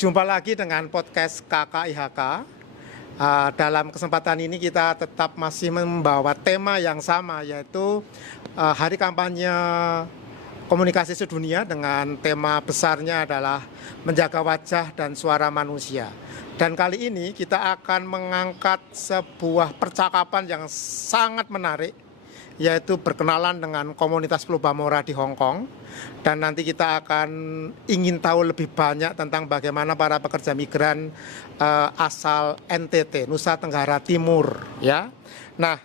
Jumpa lagi dengan podcast KKIHK. Dalam kesempatan ini kita tetap masih membawa tema yang sama, yaitu Hari Kampanye Komunikasi Sedunia, dengan tema besarnya adalah menjaga wajah dan suara manusia. Dan kali ini kita akan mengangkat sebuah percakapan yang sangat menarik, yaitu berkenalan dengan komunitas Pulau Bamora di Hong Kong. Dan nanti kita akan ingin tahu lebih banyak tentang bagaimana para pekerja migran asal NTT, Nusa Tenggara Timur, ya. Nah,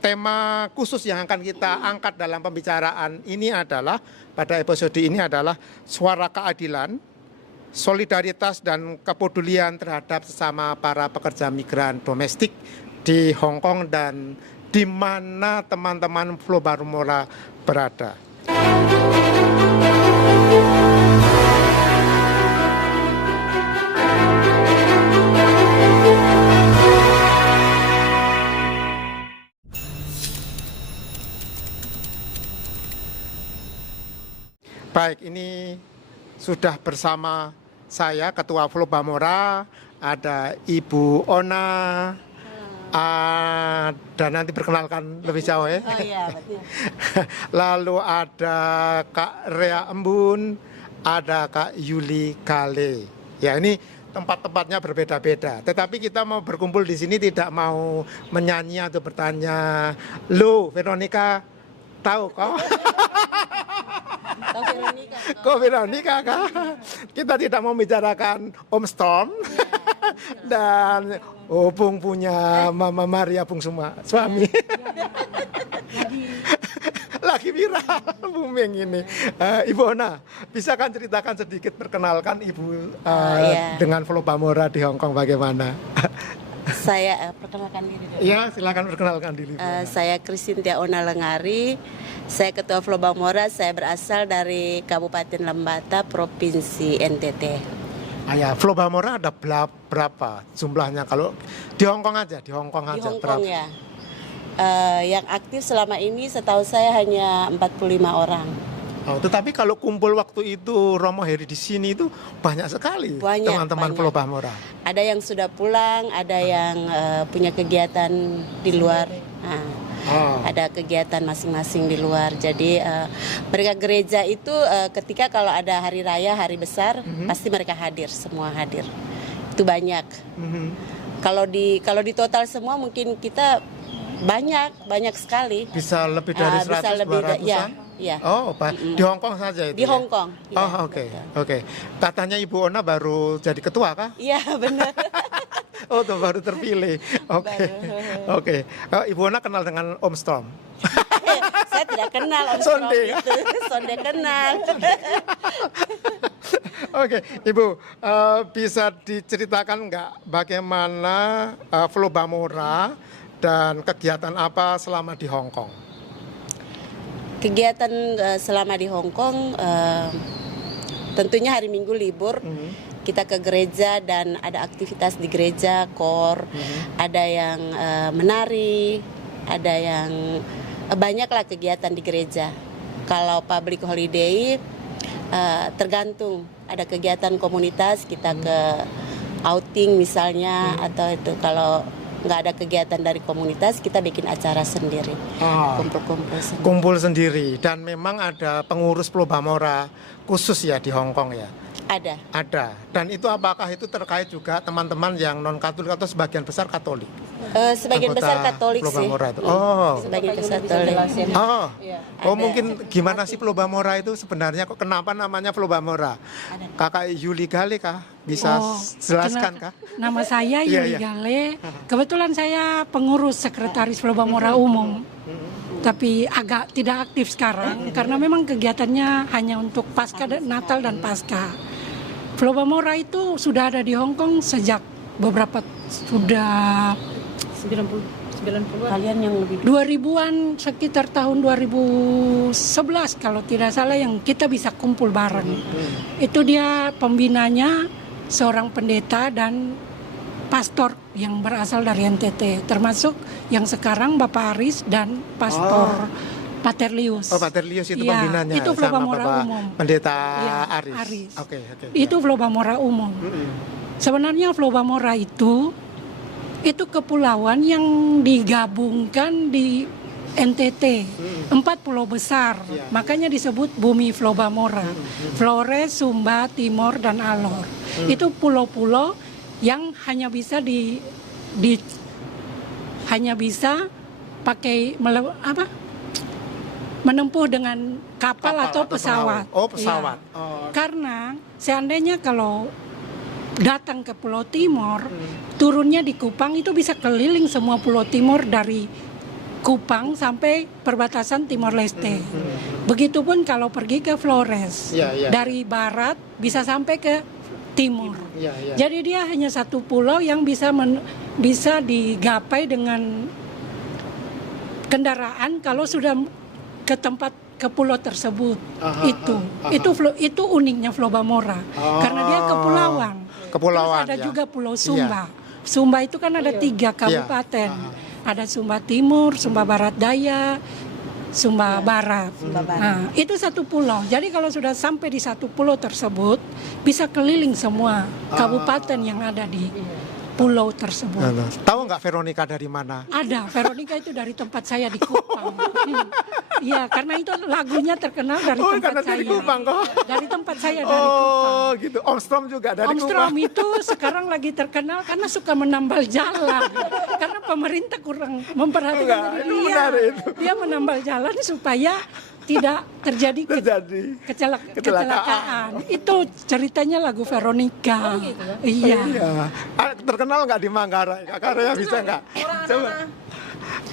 tema khusus yang akan kita angkat dalam pembicaraan ini adalah, pada episode ini adalah suara keadilan, solidaritas dan kepedulian terhadap sesama para pekerja migran domestik di Hong Kong dan di mana teman-teman Pulau Bamora berada. Baik, ini sudah bersama saya, Ketua Pulau Bamora, ada Ibu Ona. Dan nanti perkenalkan lebih jauh ya. Oh iya, betul. Lalu ada Kak Rea Embun, ada Kak Yuli Gale. Ya, ini tempat-tempatnya berbeda-beda. Tetapi kita mau berkumpul di sini tidak mau menyanyi atau bertanya, "Lo, Veronica, tahu kok?" Kok Veronica kah? Kita tidak mau bicarakan Om Storm dan Bung punya Mama Maria Bung suami. Lagi viral booming ini. Ibu Ona, bisa kan ceritakan sedikit, perkenalkan Ibu dengan Pulau Bamora di Hong Kong bagaimana? Saya perkenalkan diri dulu. Iya, silakan perkenalkan diri. Saya Kristintia Ona Lengari. Saya Ketua Pulau Bamora. Saya berasal dari Kabupaten Lembata, Provinsi NTT. Ya, Pulau Bamora ada berapa jumlahnya kalau di Hong Kong aja? Di Hong Kong aja Di Hong berapa? Kong ya. Yang aktif selama ini setahu saya hanya 45 orang. Oh, tetapi kalau kumpul waktu itu Romo Heri di sini itu banyak sekali teman-teman Pulau Bamora. Ada yang sudah pulang, ada yang punya kegiatan di luar. Ada kegiatan masing-masing di luar. Jadi mereka gereja itu ketika kalau ada hari raya, hari besar, pasti mereka hadir, semua hadir. Itu banyak. Kalau di total semua mungkin kita banyak sekali. Bisa lebih dari 100, 200-an? Ya. Oh, di Hong Kong saja itu? Di Hong Kong. Ya. Oh, oke. Katanya Ibu Ona baru jadi ketua kah? Iya, benar. Oh, tuh baru terpilih. Oke. Ibu Ona kenal dengan Om Storm? Saya tidak kenal Om Storm itu. Sonde kenal. Oke, Ibu, bisa diceritakan nggak bagaimana Pulau Bamora dan kegiatan apa selama di Hong Kong? Kegiatan selama di Hong Kong, tentunya hari Minggu libur, kita ke gereja dan ada aktivitas di gereja, kor, ada yang menari, ada yang banyaklah kegiatan di gereja. Kalau public holiday, tergantung, ada kegiatan komunitas, kita ke outing misalnya, atau itu kalau nggak ada kegiatan dari komunitas, kita bikin acara sendiri, kumpul-kumpul sendiri. Kumpul sendiri, dan memang ada pengurus Pulau Bamora khusus ya di Hong Kong ya? Ada. Dan itu apakah itu terkait juga teman-teman yang non-Katolik atau sebagian besar Katolik? Sebagian besar Katolik sih. Sebagian besar Katolik. Mungkin gimana sih Pulau Bamora itu sebenarnya, kok kenapa namanya Pulau Bamora? Kakak Yuli Gale kah? Bisa jelaskan kah? Nama saya Yuli Gale. Kebetulan saya pengurus sekretaris Pulau Bamora Umum. Tapi agak tidak aktif sekarang karena memang kegiatannya hanya untuk Pasca Natal dan Pasca. Pulau Bamora itu sudah ada di Hong Kong sejak sudah 90 kalian yang lebih 2000-an, sekitar tahun 2011 kalau tidak salah, yang kita bisa kumpul bareng. Itu dia pembinanya seorang pendeta dan pastor yang berasal dari NTT, termasuk yang sekarang Bapak Aris dan Pastor Paterlius. Oh, Paterlius itu Iya, pembinanya itu sama Flobamora Bapak Umum. Pendeta Iya, Aris. Aris. Oke. Itu Flobamora Umum. Sebenarnya Flobamora itu kepulauan yang digabungkan di NTT, 4 pulau besar, Iya. makanya disebut bumi Flobamora, Flores, Sumba, Timor, dan Alor. Itu pulau-pulau yang hanya bisa hanya bisa pakai menempuh dengan kapal atau pesawat. Oh, pesawat. Iya. Oh. Karena seandainya kalau datang ke Pulau Timor, turunnya di Kupang itu bisa keliling semua Pulau Timor dari Kupang sampai perbatasan Timor Leste. Begitupun kalau pergi ke Flores, Iya. dari barat bisa sampai ke timur. Iya. Jadi dia hanya satu pulau yang bisa digapai dengan kendaraan kalau sudah ke pulau tersebut. Itu uniknya Flobamora. Karena dia kepulauan. Kepulauan, Terus ada ya. juga Pulau Sumba. Sumba itu kan ada 3 kabupaten. Ada Sumba Timur, Sumba Barat Daya, Sumba Barat. Nah, itu satu pulau. Jadi kalau sudah sampai di satu pulau tersebut, bisa keliling semua kabupaten yang ada di pulau tersebut. Tahu nggak Veronica dari mana? Ada, Veronica itu dari tempat saya di Kupang. Iya, karena itu lagunya terkenal dari tempat karena saya. dari Kupang kok. Dari tempat saya dari Kupang. Oh, gitu. Omstrom juga dari Om Kupang. Strom itu sekarang lagi terkenal karena suka menambal jalan. Karena pemerintah kurang memperhatikan Itu dia. benar itu. Dia menambal jalan supaya tidak terjadi kecelakaan. Itu ceritanya lagu Veronica. Iya. Iya. Terkenal nggak di Manggarai? Kakaknya bisa nggak? Coba.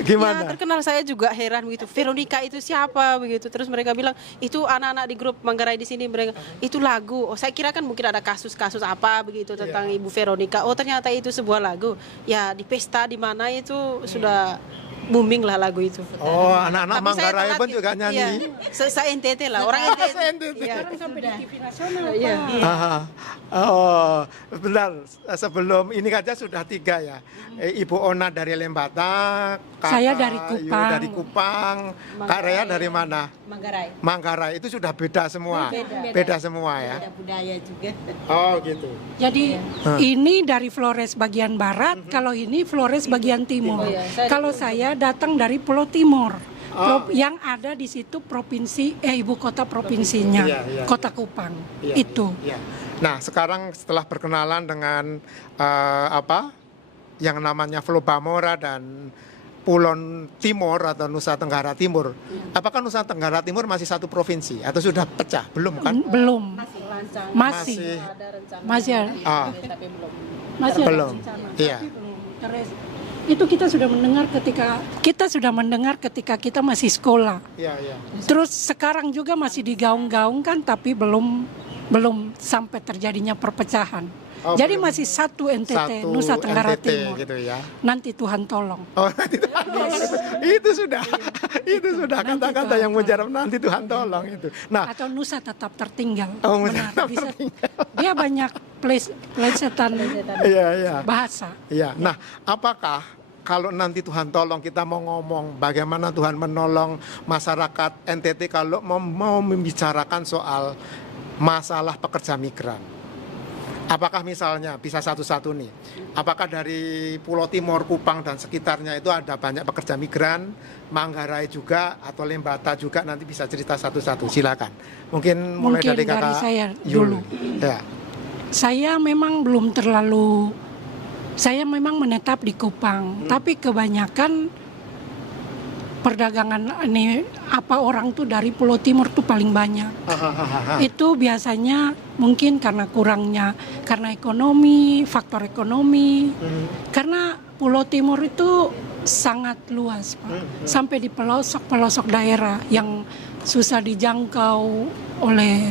Gimana? Ya, terkenal, saya juga heran begitu. Veronica itu siapa begitu. Terus mereka bilang itu anak-anak di grup Manggarai di sini, mereka itu lagu. Oh, saya kira kan mungkin ada kasus-kasus apa begitu tentang Ibu Veronica. Oh, ternyata itu sebuah lagu. Ya, di pesta di mana itu sudah booming lah lagu itu. Oh, anak-anak Tapi saya Manggarai telat pun gitu. juga nyanyi. Iya. Saya NTT lah, orang NTT. Iya. Sekarang sampai di TV nasional. Iya. Pak. Oh, bentar. Sebelum ini aja sudah 3 ya. Ibu Ona dari Lembata, Kakak Saya dari Yu Kupang. dari Kupang, Kak Rea dari mana? Manggarai. Manggarai. Itu sudah beda semua. Beda semua ya. Ada budaya juga. Oh, gitu. Jadi ini dari Flores bagian barat, kalau ini Flores bagian timur. Kalau saya datang dari Pulau Timur, yang ada di situ ibu kota provinsinya, Iya. Kota Kupang. Iya, Itu. iya. Nah, sekarang setelah berkenalan dengan yang namanya Flobamora dan Pulau Timur atau Nusa Tenggara Timur. Apakah Nusa Tenggara Timur masih satu provinsi atau sudah pecah? Belum kan? Belum. Masih. Masih. Ah, Masih ada belum. rencana, Iya. tapi belum. Karena itu kita sudah mendengar ketika kita masih sekolah. Iya. Terus sekarang juga masih digaung-gaungkan tapi belum sampai terjadinya perpecahan. Oh, Jadi belum. masih satu NTT, Satu Nusa Tenggara NTT Timur. gitu ya. Nanti Tuhan tolong. Oh, nanti Tuhan tolong. Itu sudah kata-kata yang mujarab, nanti Tuhan tolong itu. Nah, Atau Nusa tetap tertinggal. Oh, Nusa Benar, tetap bisa. Dia banyak plesetan iya. bahasa. Iya. Nah, apakah kalau nanti Tuhan tolong, kita mau ngomong bagaimana Tuhan menolong masyarakat NTT kalau mau membicarakan soal masalah pekerja migran? Apakah misalnya bisa satu-satu nih? Apakah dari Pulau Timur, Kupang dan sekitarnya itu ada banyak pekerja migran, Manggarai juga atau Lembata juga, nanti bisa cerita satu-satu. Silakan. Mungkin mulai Mungkin dari dari Kakak saya Yul. dulu. Ya. Saya memang saya memang menetap di Kupang, tapi kebanyakan perdagangan ini orang tuh dari Pulau Timur tuh paling banyak. Itu biasanya mungkin karena karena ekonomi, faktor ekonomi. Karena Pulau Timur itu sangat luas, Pak. Sampai di pelosok-pelosok daerah yang susah dijangkau oleh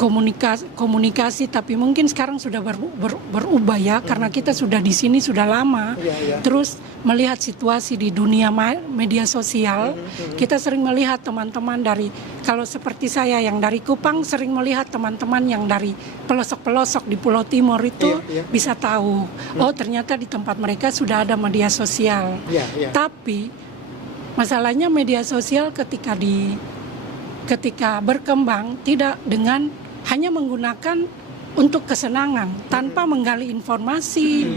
komunikasi, tapi mungkin sekarang sudah berubah ya, karena kita sudah di sini sudah lama. Terus melihat situasi di dunia media sosial, kita sering melihat teman-teman dari, kalau seperti saya yang dari Kupang, sering melihat teman-teman yang dari pelosok-pelosok di Pulau Timur itu bisa tahu, oh ternyata di tempat mereka sudah ada media sosial. Tapi masalahnya media sosial ketika berkembang tidak dengan hanya menggunakan untuk kesenangan tanpa menggali informasi,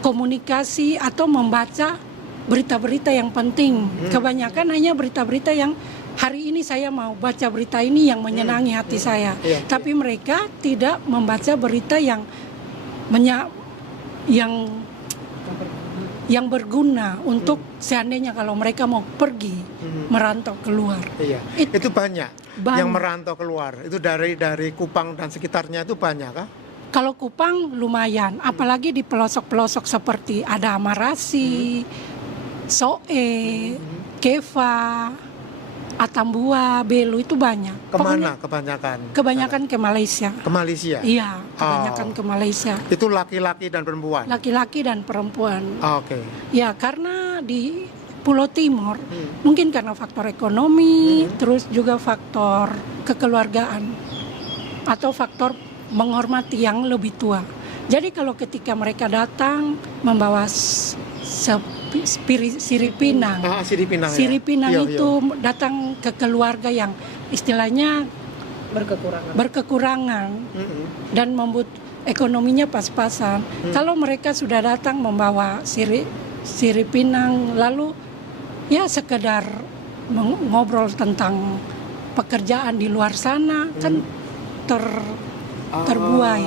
komunikasi atau membaca berita-berita yang penting. Kebanyakan hanya berita-berita yang hari ini saya mau baca berita ini yang menyenangi hati saya. Tapi mereka tidak membaca berita yang berguna untuk seandainya kalau mereka mau pergi merantau keluar. Itu banyak yang merantau keluar. Itu dari Kupang dan sekitarnya itu banyak kah? Kalau Kupang lumayan, apalagi di pelosok-pelosok seperti ada Amarasi, Soe, Keva, Atambua, Belu itu banyak. Kemana kebanyakan? Kebanyakan ke Malaysia. Ke Malaysia? Iya, kebanyakan ke Malaysia. Itu laki-laki dan perempuan? Laki-laki dan perempuan. Oke. Ya, karena di Pulau Timur, mungkin karena faktor ekonomi, terus juga faktor kekeluargaan, atau faktor menghormati yang lebih tua. Jadi kalau ketika mereka datang membawa sirip pinang, sirip pinang itu datang ke keluarga yang istilahnya berkekurangan dan ekonominya pas-pasan. Kalau mereka sudah datang membawa sirip pinang, lalu ya sekedar ngobrol tentang pekerjaan di luar sana, kan terbuai.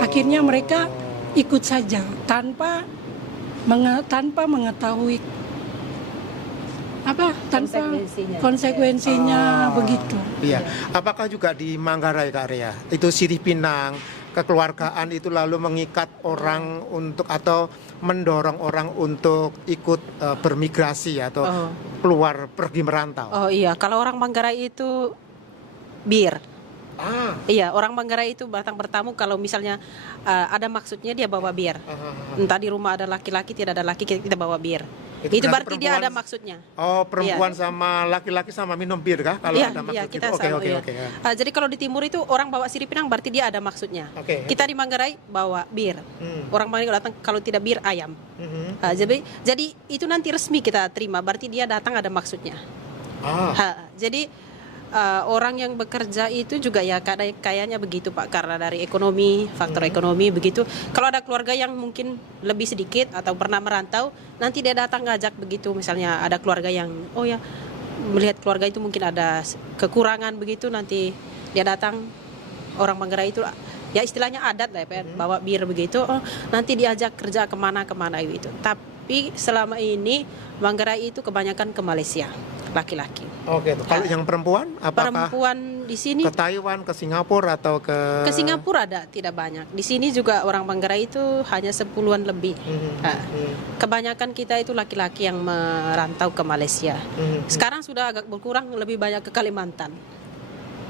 Akhirnya mereka ikut saja tanpa mengetahui konsekuensinya begitu. Iya. Apakah juga di Manggarai Kak Rea itu sirip pinang kekeluargaan itu lalu mengikat orang untuk atau mendorong orang untuk ikut bermigrasi atau keluar pergi merantau? Oh iya, kalau orang Manggarai itu bir. Iya, orang Manggarai itu batang bertamu kalau misalnya ada maksudnya dia bawa bir. Entah di rumah ada laki-laki, tidak ada laki, kita bawa bir. Itu berarti dia ada maksudnya. Oh, perempuan sama laki-laki sama minum bir kah? Kalau ada maksud iya, kita gitu. Oke. Jadi kalau di timur itu orang bawa sirip pinang berarti dia ada maksudnya. Kita di Manggarai bawa bir. Orang Manggarai datang kalau tidak bir ayam. Jadi itu nanti resmi kita terima berarti dia datang ada maksudnya. Jadi orang yang bekerja itu juga ya kayaknya begitu Pak, karena dari ekonomi, faktor ekonomi begitu. Kalau ada keluarga yang mungkin lebih sedikit atau pernah merantau, nanti dia datang ngajak begitu. Misalnya ada keluarga yang melihat keluarga itu mungkin ada kekurangan begitu, nanti dia datang, orang Manggarai itu ya istilahnya adat lah ya, bawa bir begitu, nanti diajak kerja kemana gitu. Tapi selama ini Manggarai itu kebanyakan ke Malaysia, laki-laki. Kalau yang perempuan, apakah perempuan di sini ke Taiwan, ke Singapura atau ke Singapura ada tidak banyak. Di sini juga orang Manggarai itu hanya 10-an lebih. Kebanyakan kita itu laki-laki yang merantau ke Malaysia. Sekarang sudah agak berkurang, lebih banyak ke Kalimantan.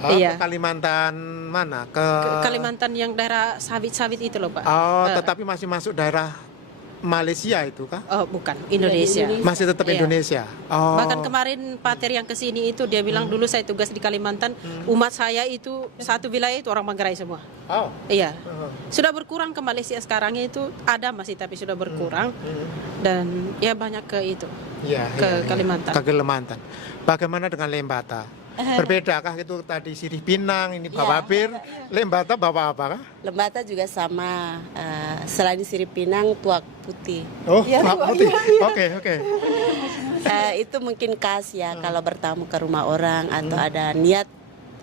Ke Kalimantan mana? Ke Kalimantan yang daerah sawit-sawit itu loh Pak. Tetapi masih masuk daerah Malaysia itu kah? Oh bukan, Indonesia. Masih tetap Indonesia. Bahkan kemarin Pater yang kesini itu dia bilang dulu saya tugas di Kalimantan, umat saya itu satu wilayah itu orang Manggarai semua. Iya. Sudah berkurang ke Malaysia sekarang itu ada masih tapi sudah berkurang dan ya banyak ke itu. Ke Kalimantan. Ke Kalimantan. Bagaimana dengan Lembata? Berbedakah itu tadi sirip pinang, ini bawa bir, Lembata bawa apa kah? Lembata juga sama, selain sirip pinang tuak putih. Tuak putih. Oke. Itu mungkin khas ya kalau bertamu ke rumah orang atau ada niat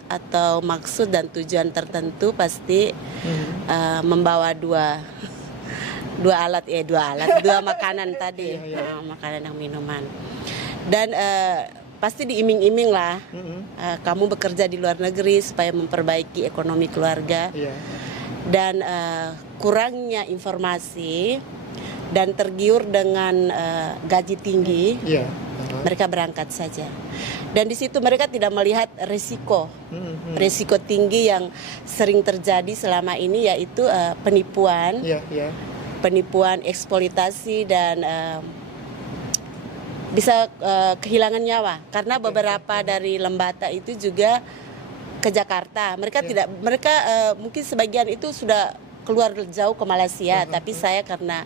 atau maksud dan tujuan tertentu pasti membawa dua makanan tadi, makanan dan minuman. Dan pasti diiming-iming lah, kamu bekerja di luar negeri supaya memperbaiki ekonomi keluarga. Dan kurangnya informasi dan tergiur dengan gaji tinggi, mereka berangkat saja. Dan di situ mereka tidak melihat resiko tinggi yang sering terjadi selama ini, yaitu penipuan, penipuan, eksploitasi, dan bisa kehilangan nyawa. Karena beberapa dari Lembata itu juga ke Jakarta. Mereka mungkin sebagian itu sudah keluar jauh ke Malaysia, tapi saya karena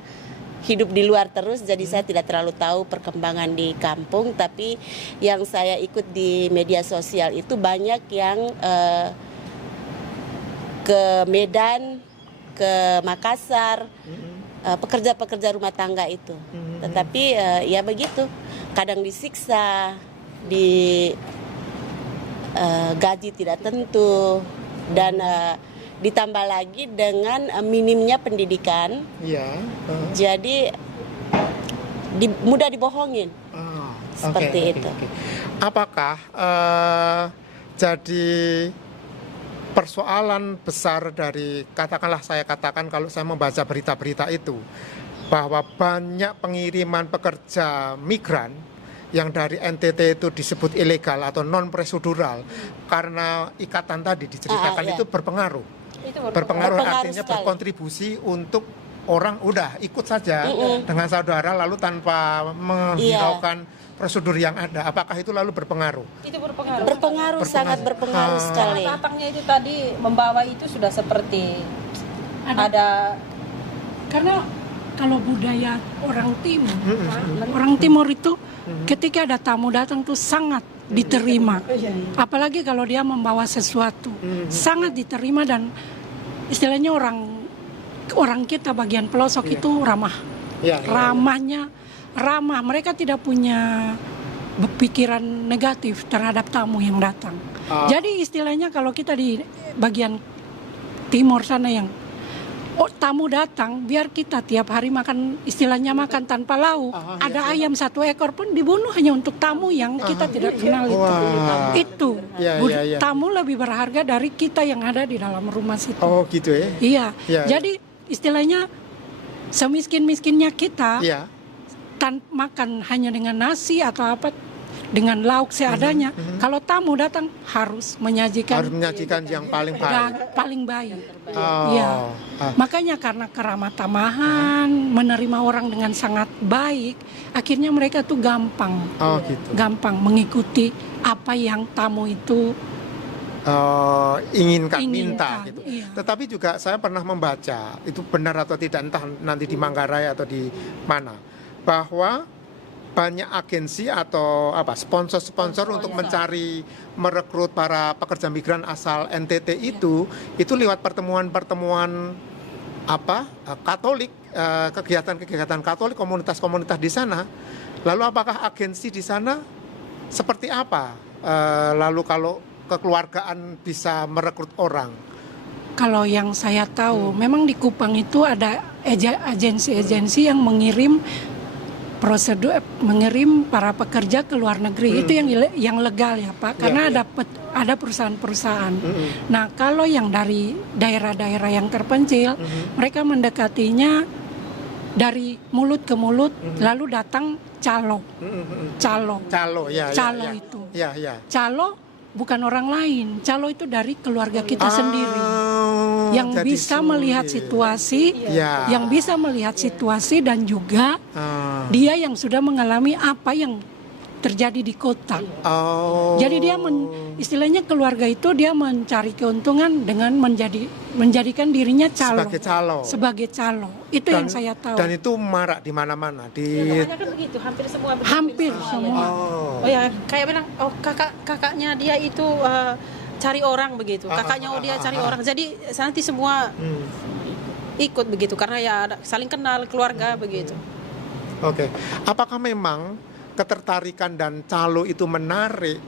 hidup di luar terus, jadi saya tidak terlalu tahu perkembangan di kampung. Tapi yang saya ikut di media sosial itu banyak yang ke Medan, ke Makassar, pekerja-pekerja rumah tangga itu. Tetapi ya begitu, kadang disiksa, gaji tidak tentu, dan ditambah lagi dengan minimnya pendidikan, jadi mudah dibohongin, seperti itu. Apakah jadi persoalan besar dari, katakanlah saya katakan kalau saya membaca berita-berita itu, bahwa banyak pengiriman pekerja migran yang dari NTT itu disebut ilegal atau non prosedural karena ikatan tadi diceritakan itu berpengaruh. Berpengaruh artinya sekali. Berkontribusi untuk orang udah ikut saja dengan saudara lalu tanpa menghiraukan prosedur yang ada. Apakah itu lalu berpengaruh? Itu berpengaruh. Berpengaruh, sangat berpengaruh sekali. Datangnya itu tadi membawa itu sudah seperti ada Karena kalau budaya orang timur itu ketika ada tamu datang tuh sangat diterima, apalagi kalau dia membawa sesuatu, sangat diterima. Dan istilahnya orang kita bagian pelosok itu ramah, ramah. Mereka tidak punya pikiran negatif terhadap tamu yang datang. Jadi istilahnya kalau kita di bagian timur sana yang tamu datang, biar kita tiap hari makan, istilahnya makan tanpa lauk. Ada ayam 1 ekor pun dibunuh hanya untuk tamu yang kita tidak kenal itu. Tamu lebih berharga dari kita yang ada di dalam rumah situ. Oh gitu ya? Iya. Jadi istilahnya semiskin-miskinnya kita, makan hanya dengan nasi atau apa, dengan lauk seadanya. Kalau tamu datang harus menyajikan yang paling baik. Paling baik. Iya. Makanya karena keramah tamahan, menerima orang dengan sangat baik, akhirnya mereka tuh gampang mengikuti apa yang tamu itu inginkan, minta gitu. Iya. Tetapi juga saya pernah membaca, itu benar atau tidak, entah nanti di Manggarai atau di mana, bahwa banyak agensi atau sponsor untuk merekrut para pekerja migran asal NTT itu lewat pertemuan Katolik, kegiatan Katolik, komunitas di sana. Lalu apakah agensi di sana seperti apa? Lalu kalau kekeluargaan bisa merekrut orang? Kalau yang saya tahu, memang di Kupang itu ada agensi-agensi yang mengirim para pekerja ke luar negeri. Itu yang legal ya Pak, karena ada perusahaan-perusahaan. Nah kalau yang dari daerah-daerah yang terpencil, mereka mendekatinya dari mulut ke mulut, lalu datang calo itu. Calo bukan orang lain, calo itu dari keluarga kita sendiri, yang bisa melihat situasi, yang bisa melihat situasi, dan juga dia yang sudah mengalami apa yang terjadi di kota. Jadi dia istilahnya keluarga itu dia mencari keuntungan dengan menjadikan dirinya sebagai calo. Itu yang saya tahu. Dan itu marak di mana-mana. Kebanyakan begitu, hampir semua. Hampir semua. Oh ya, kayak bilang, kakaknya dia itu cari orang begitu. Kakaknya dia cari orang. Jadi nanti semua ikut begitu, karena ya ada saling kenal keluarga begitu. Oke. Apakah memang ketertarikan dan calo itu menarik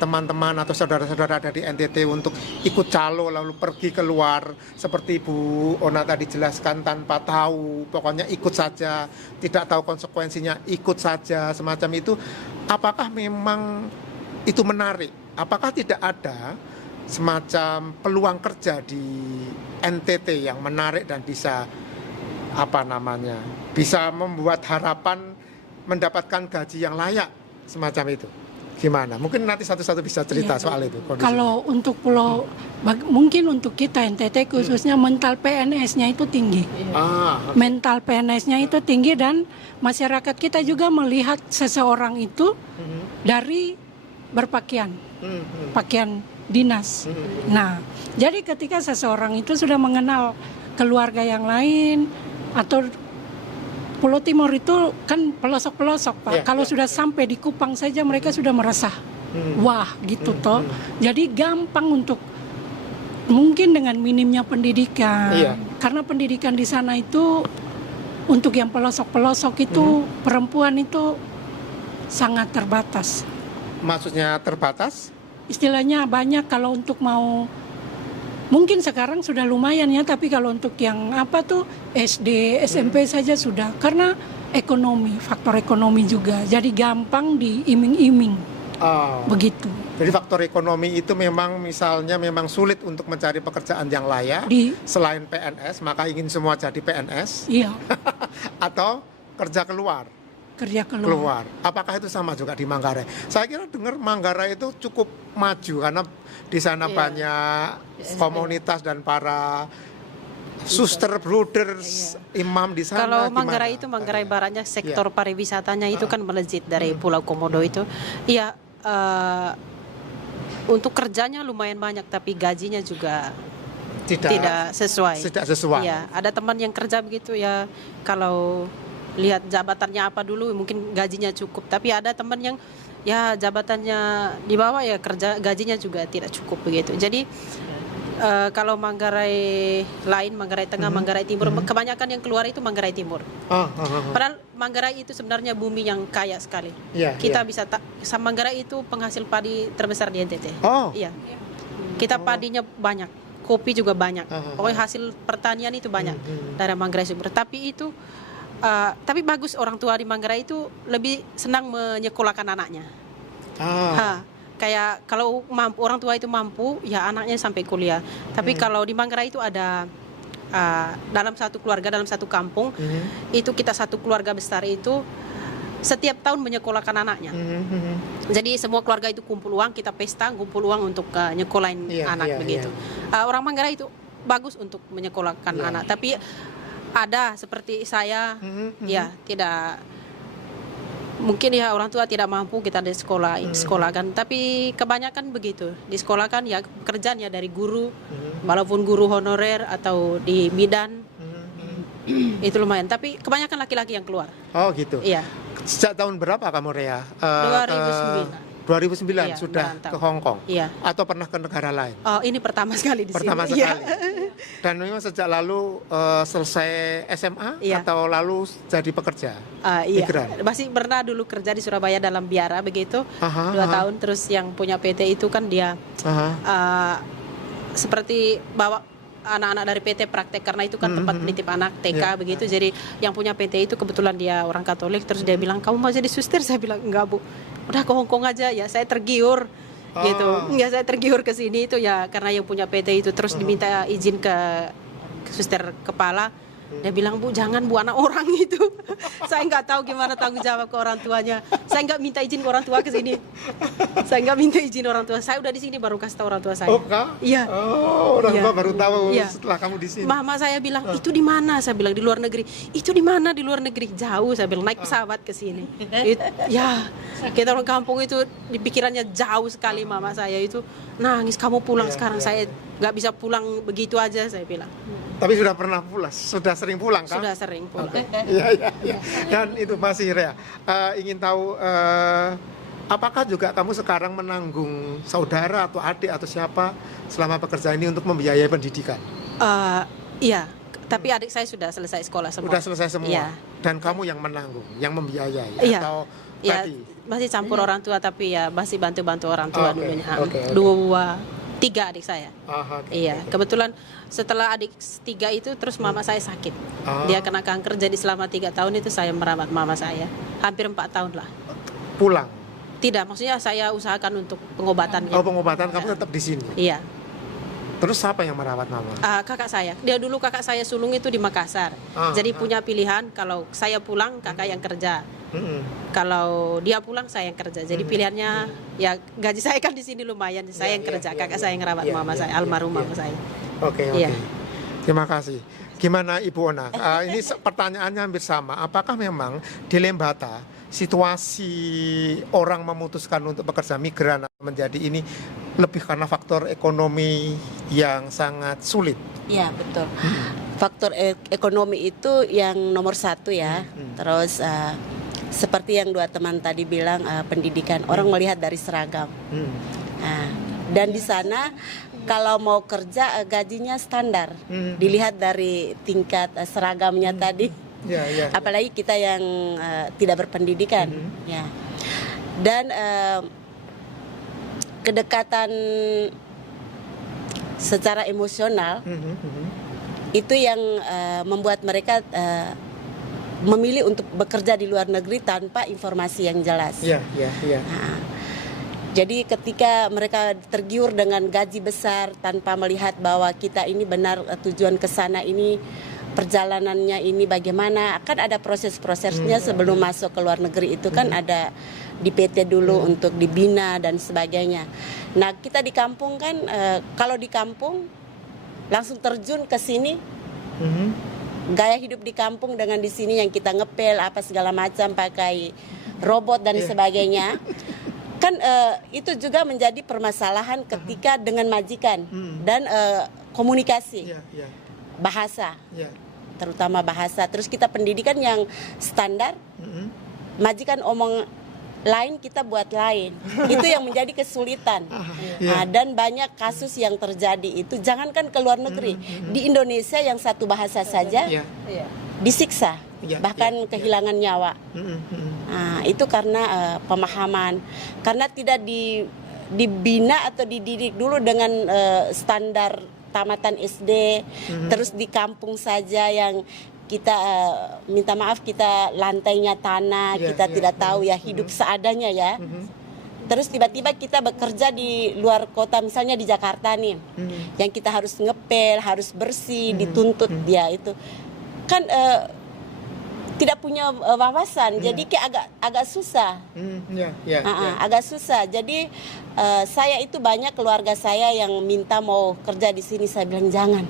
teman-teman atau saudara-saudara dari NTT untuk ikut calo lalu pergi keluar seperti Bu Ona tadi jelaskan, tanpa tahu, pokoknya ikut saja, tidak tahu konsekuensinya, ikut saja, semacam itu. Apakah memang itu menarik? Apakah tidak ada semacam peluang kerja di NTT yang menarik dan bisa bisa membuat harapan mendapatkan gaji yang layak semacam itu. Gimana? Mungkin nanti satu-satu bisa cerita Iya. soal itu. kondisinya. Kalau untuk pulau, mungkin untuk kita NTT khususnya mental PNS-nya itu tinggi. oke. Mental PNS-nya itu tinggi dan masyarakat kita juga melihat seseorang itu dari berpakaian, pakaian dinas. Nah, jadi ketika seseorang itu sudah mengenal keluarga yang lain atau Pulau Timur itu kan pelosok-pelosok, Pak. Iya, Kalau iya, sudah sampai di Kupang saja mereka sudah merasa wah gitu toh. Jadi gampang untuk mungkin dengan minimnya pendidikan. Iya. Karena pendidikan di sana itu untuk yang pelosok-pelosok itu perempuan itu sangat terbatas. Maksudnya terbatas? Istilahnya banyak kalau untuk mau mungkin sekarang sudah lumayan ya, tapi kalau untuk yang apa tuh SD, SMP saja sudah karena ekonomi, faktor ekonomi juga. Jadi gampang diiming-iming. Begitu. Jadi faktor ekonomi itu memang misalnya memang sulit untuk mencari pekerjaan yang layak selain PNS, maka ingin semua jadi PNS. Iya. Atau kerja keluar. Kerja keluar. Apakah itu sama juga di Manggarai? Saya kira dengar Manggarai itu cukup maju karena di sana banyak komunitas dan para suster, brothers, imam di sana. Kalau gimana? Manggarai itu Manggarai Baratnya sektor pariwisatanya itu kan melejit dari Pulau Komodo itu. Iya, untuk kerjanya lumayan banyak tapi gajinya juga tidak sesuai. Tidak sesuai. Iya, ada teman yang kerja begitu ya, kalau lihat jabatannya apa dulu mungkin gajinya cukup, tapi ada teman yang ya jabatannya di bawah ya kerja gajinya juga tidak cukup begitu. Jadi kalau Manggarai lain, Manggarai Tengah, Manggarai Timur, kebanyakan yang keluar itu Manggarai Timur. Padahal Manggarai itu sebenarnya bumi yang kaya sekali. Kita bisa Manggarai itu penghasil padi terbesar di NTT. Iya. Kita padinya banyak, kopi juga banyak. Pokoknya hasil pertanian itu banyak dari Manggarai Timur. Tapi bagus orang tua di Manggarai itu lebih senang menyekolahkan anaknya. Kayak kalau orang tua itu mampu, ya anaknya sampai kuliah. Tapi kalau di Manggarai itu ada dalam satu keluarga, dalam satu kampung, itu kita satu keluarga besar itu setiap tahun menyekolahkan anaknya. Jadi semua keluarga itu kumpul uang, kita pesta, kumpul uang untuk nyekolahin anak begitu. Orang Manggarai itu bagus untuk menyekolahkan anak. Tapi ada seperti saya, ya tidak, mungkin ya orang tua tidak mampu kita di sekolahkan, tapi kebanyakan begitu di sekolah kan ya pekerjaan ya dari guru, walaupun guru honorer atau di bidan, itu lumayan. Tapi kebanyakan laki-laki yang keluar. Oh gitu. Iya. Sejak tahun berapa kamu Rea? 2009. 2009 Iya, sudah merantau. ke Hong Kong. Iya. Atau pernah ke negara lain? Oh, ini pertama sekali di Pertama sini. sekali. Iya. Dan memang sejak lalu selesai SMA Iya. atau lalu jadi pekerja? Iya. Migran? Masih pernah dulu kerja di Surabaya dalam biara begitu. 2 Aha. tahun, terus yang punya PT itu kan dia seperti bawa anak-anak dari PT praktek, karena itu kan tempat penitip anak TK begitu. Jadi yang punya PT itu kebetulan dia orang Katolik, terus dia bilang, kamu mau jadi suster? Saya bilang, enggak Bu, udah ke Hong Kong aja. Ya saya tergiur gitu. Ya saya tergiur ke sini itu ya karena yang punya PT itu. Terus diminta izin ke suster kepala. Dia bilang, Bu jangan Bu, anak orang itu. Saya nggak tahu gimana tanggung jawab ke orang tuanya. Saya nggak minta izin ke orang tua ke sini. Saya nggak minta izin orang tua. Saya udah di sini baru kasih tahu orang tua saya. Oh kak? Iya. Oh, orang Iya. tua baru tahu Iya. setelah kamu di sini. Mama saya bilang, itu di mana? Saya bilang di luar negeri. Itu di mana di luar negeri? Jauh. Saya bilang naik pesawat ke sini. Ya, kita orang kampung itu di pikirannya jauh sekali. Mama saya itu nangis, kamu pulang sekarang. Saya nggak bisa pulang begitu aja, saya bilang. Tapi sudah pernah pulang, sudah sering pulang kan? Sudah sering pulang. Iya. Dan itu masih Rea. Ingin tahu apakah juga kamu sekarang menanggung saudara atau adik atau siapa selama pekerjaan ini untuk membiayai pendidikan? Iya, tapi adik saya sudah selesai sekolah semua. Sudah selesai semua. Iya. Dan kamu yang menanggung, yang membiayai Iya. atau Ya, tadi? masih campur orang tua, tapi ya masih bantu-bantu orang tua Oke, dulunya. oke. 3 adik saya. Oke. Iya, kebetulan setelah adik 3 itu terus mama saya sakit. Dia kena kanker, jadi selama 3 tahun itu saya merawat mama saya. Hampir 4 tahun lah. Pulang. Tidak, maksudnya saya usahakan untuk pengobatannya. Oh, pengobatan kamu tetap di sini. Iya. Terus siapa yang merawat mama? Kakak saya. Dia dulu kakak saya sulung itu di Makassar. Jadi punya pilihan kalau saya pulang kakak yang kerja. Kalau dia pulang saya yang kerja. Jadi pilihannya ya gaji saya kan di sini lumayan. Saya yang kerja. Kakak saya yang rawat mama saya, almarhum mama saya. Oke. Iya. Terima kasih. Gimana Ibu Ona? Ini pertanyaannya hampir sama. Apakah memang di Lembata situasi orang memutuskan untuk bekerja migran menjadi ini lebih karena faktor ekonomi yang sangat sulit? Ya betul. Faktor ekonomi itu yang nomor satu ya. Terus seperti yang dua teman tadi bilang, pendidikan, orang melihat dari seragam. Nah, dan di sana kalau mau kerja gajinya standar, dilihat dari tingkat seragamnya tadi. Apalagi kita yang tidak berpendidikan, ya. Dan kedekatan secara emosional itu yang membuat mereka memilih untuk bekerja di luar negeri tanpa informasi yang jelas. Nah, jadi ketika mereka tergiur dengan gaji besar tanpa melihat bahwa kita ini benar tujuan ke sana ini, perjalanannya ini bagaimana, kan ada proses-prosesnya sebelum masuk ke luar negeri itu kan ada di PT dulu untuk dibina dan sebagainya. Nah kita di kampung kan kalau di kampung langsung terjun ke sini, gaya hidup di kampung dengan di sini yang kita ngepel apa segala macam pakai robot dan sebagainya. Kan itu juga menjadi permasalahan ketika dengan majikan dan komunikasi, bahasa, terutama bahasa. Terus kita pendidikan yang standar, majikan omong lain kita buat lain, itu yang menjadi kesulitan. Dan banyak kasus yang terjadi itu, jangankan ke luar negeri, di Indonesia yang satu bahasa saja disiksa, bahkan kehilangan nyawa. Nah, itu karena pemahaman, karena tidak dibina atau dididik dulu dengan standar tamatan SD, terus di kampung saja yang kita minta maaf kita lantainya tanah, kita tidak tahu ya, hidup seadanya ya. Terus tiba-tiba kita bekerja di luar kota, misalnya di Jakarta nih, yang kita harus ngepel, harus bersih, dituntut dia itu kan tidak punya wawasan, jadi kayak agak susah, agak susah. Jadi saya itu banyak keluarga saya yang minta mau kerja di sini, saya bilang jangan,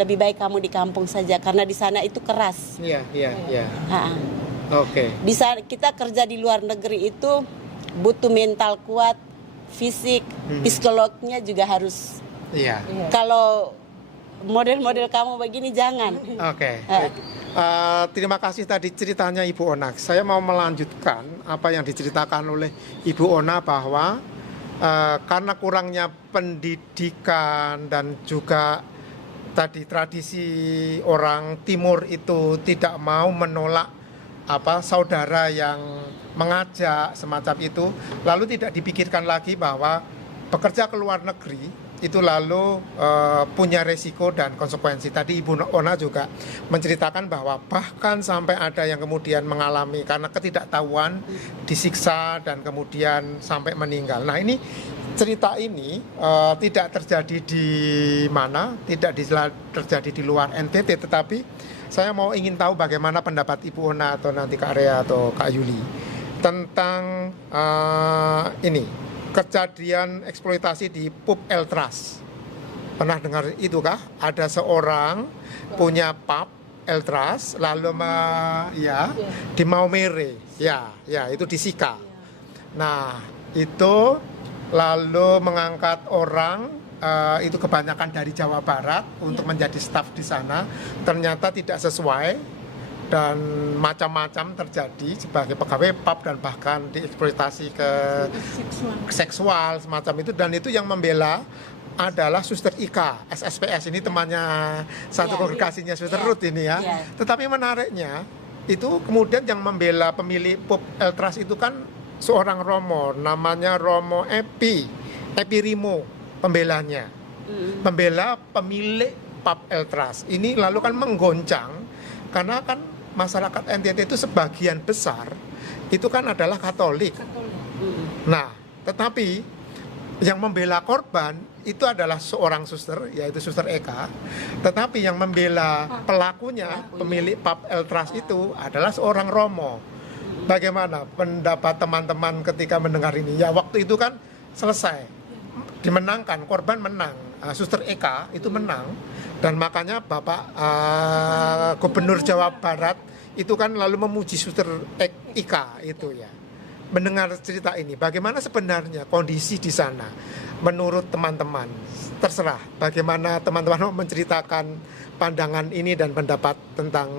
lebih baik kamu di kampung saja karena di sana itu keras. Di sana kita kerja di luar negeri itu butuh mental kuat, fisik, psikolognya juga harus. Kalau model-model kamu begini jangan. Terima kasih tadi ceritanya Ibu Ona. Saya mau melanjutkan apa yang diceritakan oleh Ibu Ona bahwa karena kurangnya pendidikan dan juga tadi tradisi orang Timur itu tidak mau menolak saudara yang mengajak semacam itu, lalu tidak dipikirkan lagi bahwa bekerja ke luar negeri itu lalu punya resiko dan konsekuensi. Tadi Ibu Ona juga menceritakan bahwa bahkan sampai ada yang kemudian mengalami karena ketidaktahuan disiksa dan kemudian sampai meninggal. Nah ini cerita ini tidak terjadi di mana, tidak terjadi di luar NTT, tetapi saya mau ingin tahu bagaimana pendapat Ibu Ona atau nanti Kak Rea atau Kak Yuli tentang ini. Kejadian eksploitasi di pub Eltras. Pernah dengar itu kah? Ada seorang punya pub Eltras lalu di Maumere. Ya, itu di Sika. Nah, itu lalu mengangkat orang itu kebanyakan dari Jawa Barat untuk menjadi staf di sana. Ternyata tidak sesuai dan macam-macam terjadi sebagai pegawai pub dan bahkan dieksploitasi ke seksual semacam itu, dan itu yang membela adalah Suster Ika SSPS, ini temannya satu kongregasinya Suster Ruth ini ya. Tetapi menariknya itu kemudian yang membela pemilik pub Eltras itu kan seorang Romo, namanya Romo Epi Rimo pembelanya, pembela pemilik pub Eltras ini, lalu kan menggoncang karena kan masyarakat NTT itu sebagian besar itu kan adalah Katolik. Nah, tetapi yang membela korban itu adalah seorang suster, yaitu Suster Eka. Tetapi yang membela pelakunya, pemilik pub El Trust itu adalah seorang Romo. Bagaimana pendapat teman-teman ketika mendengar ini? Ya waktu itu kan selesai, dimenangkan, korban menang, Suster Eka itu menang, dan makanya Bapak Gubernur Jawa Barat itu kan lalu memuji Suster Eka itu ya. Mendengar cerita ini, bagaimana sebenarnya kondisi di sana menurut teman-teman? Terserah bagaimana teman-teman mau menceritakan pandangan ini dan pendapat tentang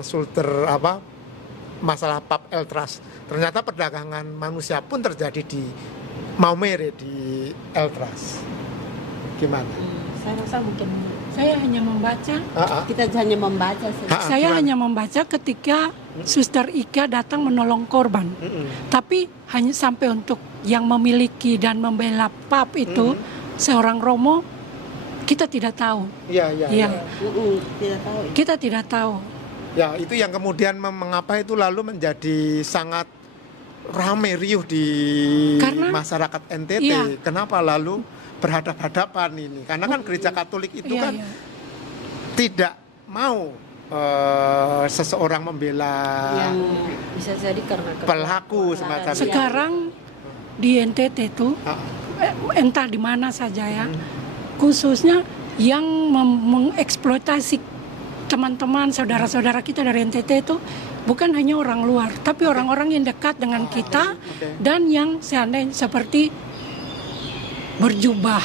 masalah pub El Trust. Ternyata perdagangan manusia pun terjadi di Maumere, di El Trust. Gimana? Saya rasa mungkin saya hanya membaca. Kita hanya membaca saja. Saya gimana? hanya membaca ketika Suster Ika datang menolong korban. Tapi hanya sampai untuk yang memiliki dan membela pub itu seorang Romo, kita tidak tahu. Iya. Tidak tahu. Kita tidak tahu. Ya, itu yang kemudian mengapa itu lalu menjadi sangat ramai riuh di Karena- masyarakat NTT. Iya. Kenapa lalu berhadap-hadapan ini? Karena kan gereja Katolik itu kan tidak mau seseorang membela Yang bisa jadi karena pelaku semacam itu. Sekarang di NTT itu entah di mana saja ya, khususnya yang mengeksploitasi teman-teman saudara-saudara kita dari NTT itu bukan hanya orang luar, tapi orang-orang yang dekat dengan kita dan yang seandainya seperti berjubah,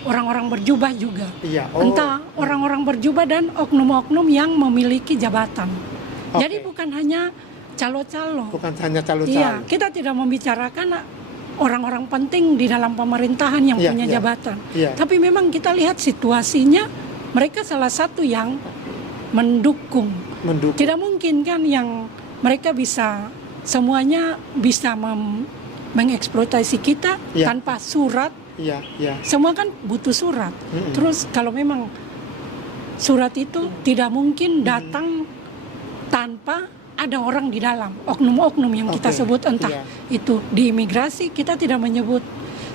orang-orang berjubah juga. Iya. Entah orang-orang berjubah dan oknum-oknum yang memiliki jabatan. Jadi bukan hanya calo-calo. Bukan hanya calo-calo. Iya, kita tidak membicarakan orang-orang penting di dalam pemerintahan yang Iya, punya iya. jabatan. Iya. Tapi memang kita lihat situasinya, mereka salah satu yang mendukung. Tidak mungkin kan yang mereka bisa semuanya bisa mengeksploitasi kita Iya. tanpa surat. Iya. Semua kan butuh surat. Terus kalau memang surat itu tidak mungkin datang tanpa ada orang di dalam, oknum-oknum yang kita sebut, entah itu di imigrasi kita tidak menyebut,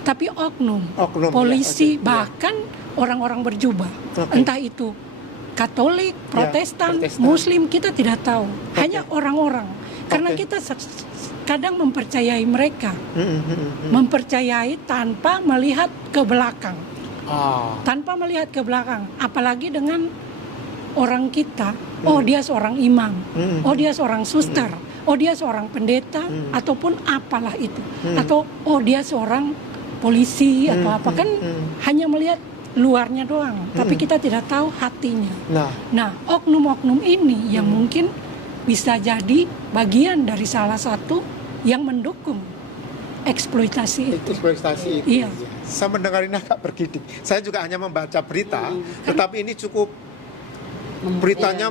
tapi oknum polisi, bahkan orang-orang berjubah, entah itu Katolik, Protestan, Muslim, kita tidak tahu, hanya orang-orang, karena kita kadang mempercayai mereka, mempercayai tanpa melihat ke belakang, apalagi dengan orang kita. Oh, dia seorang imam, oh dia seorang suster, oh dia seorang pendeta, ataupun apalah itu, atau oh dia seorang polisi atau apa, kan hanya melihat luarnya doang, tapi kita tidak tahu hatinya. Nah, oknum-oknum ini yang mungkin bisa jadi bagian dari salah satu yang mendukung eksploitasi itu. Iya. Saya mendengar ini agak bergidik. Saya juga hanya membaca berita, tetapi ini cukup beritanya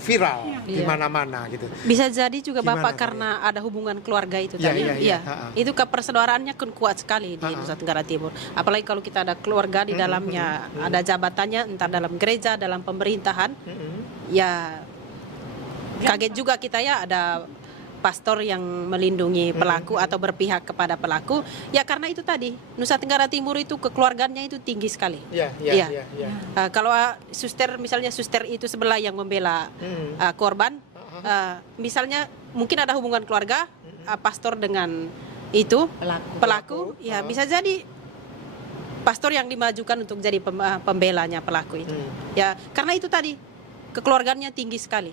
viral di mana-mana gitu. Bisa jadi juga Gimana Bapak tadi? karena ada hubungan keluarga itu Iya, tadi. iya, iya. Itu kepersaudaraannya kan kuat sekali di Nusa Tenggara Timur. Apalagi kalau kita ada keluarga di dalamnya, ada jabatannya entah dalam gereja, dalam pemerintahan. Ya kaget juga kita ya ada pastor yang melindungi pelaku atau berpihak kepada pelaku. Ya karena itu tadi Nusa Tenggara Timur itu kekeluargaannya itu tinggi sekali. Iya. Kalau suster misalnya suster itu sebelah yang membela korban, misalnya mungkin ada hubungan keluarga pastor dengan itu pelaku, ya bisa jadi pastor yang dimajukan untuk jadi pembelanya pelaku itu. Ya karena itu tadi kekeluargaannya tinggi sekali.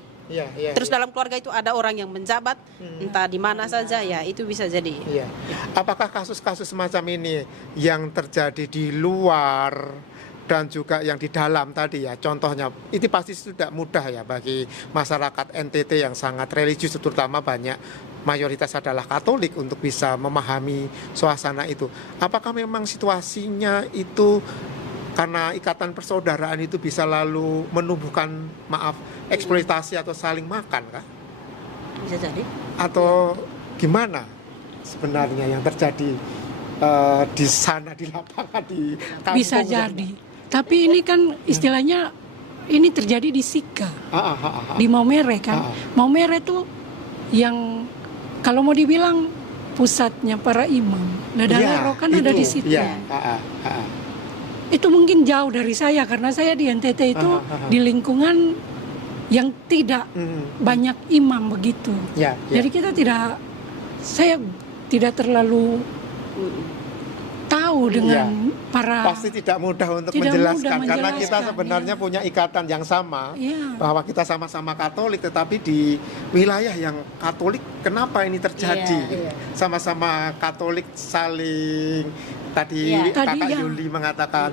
Terus dalam keluarga itu ada orang yang menjabat, entah di mana saja, ya itu bisa jadi. Apakah kasus-kasus semacam ini yang terjadi di luar dan juga yang di dalam tadi ya, contohnya itu pasti tidak mudah ya bagi masyarakat NTT yang sangat religius, terutama banyak mayoritas adalah Katolik, untuk bisa memahami suasana itu. Apakah memang situasinya itu karena ikatan persaudaraan itu bisa lalu menumbuhkan eksploitasi atau saling makan kah? Bisa jadi. Atau gimana sebenarnya yang terjadi di sana, di lapangan, di kampung? Bisa jadi. Tapi ini kan istilahnya ini terjadi di Sika, di Maumere kan. Maumere itu yang kalau mau dibilang pusatnya para imam. Ladalero kan ada di situ. itu mungkin jauh dari saya karena saya di NTT itu di lingkungan yang tidak banyak imam begitu. Ya, Jadi saya tidak terlalu tahu dengan para pasti tidak mudah untuk Tidak menjelaskan mudah karena kita menjelaskan, sebenarnya punya ikatan yang sama Iya. bahwa kita sama-sama Katolik, tetapi di wilayah yang Katolik kenapa ini terjadi? Iya, Sama-sama Katolik saling tadi Iya. Tadi Kakak ya. Yuli mengatakan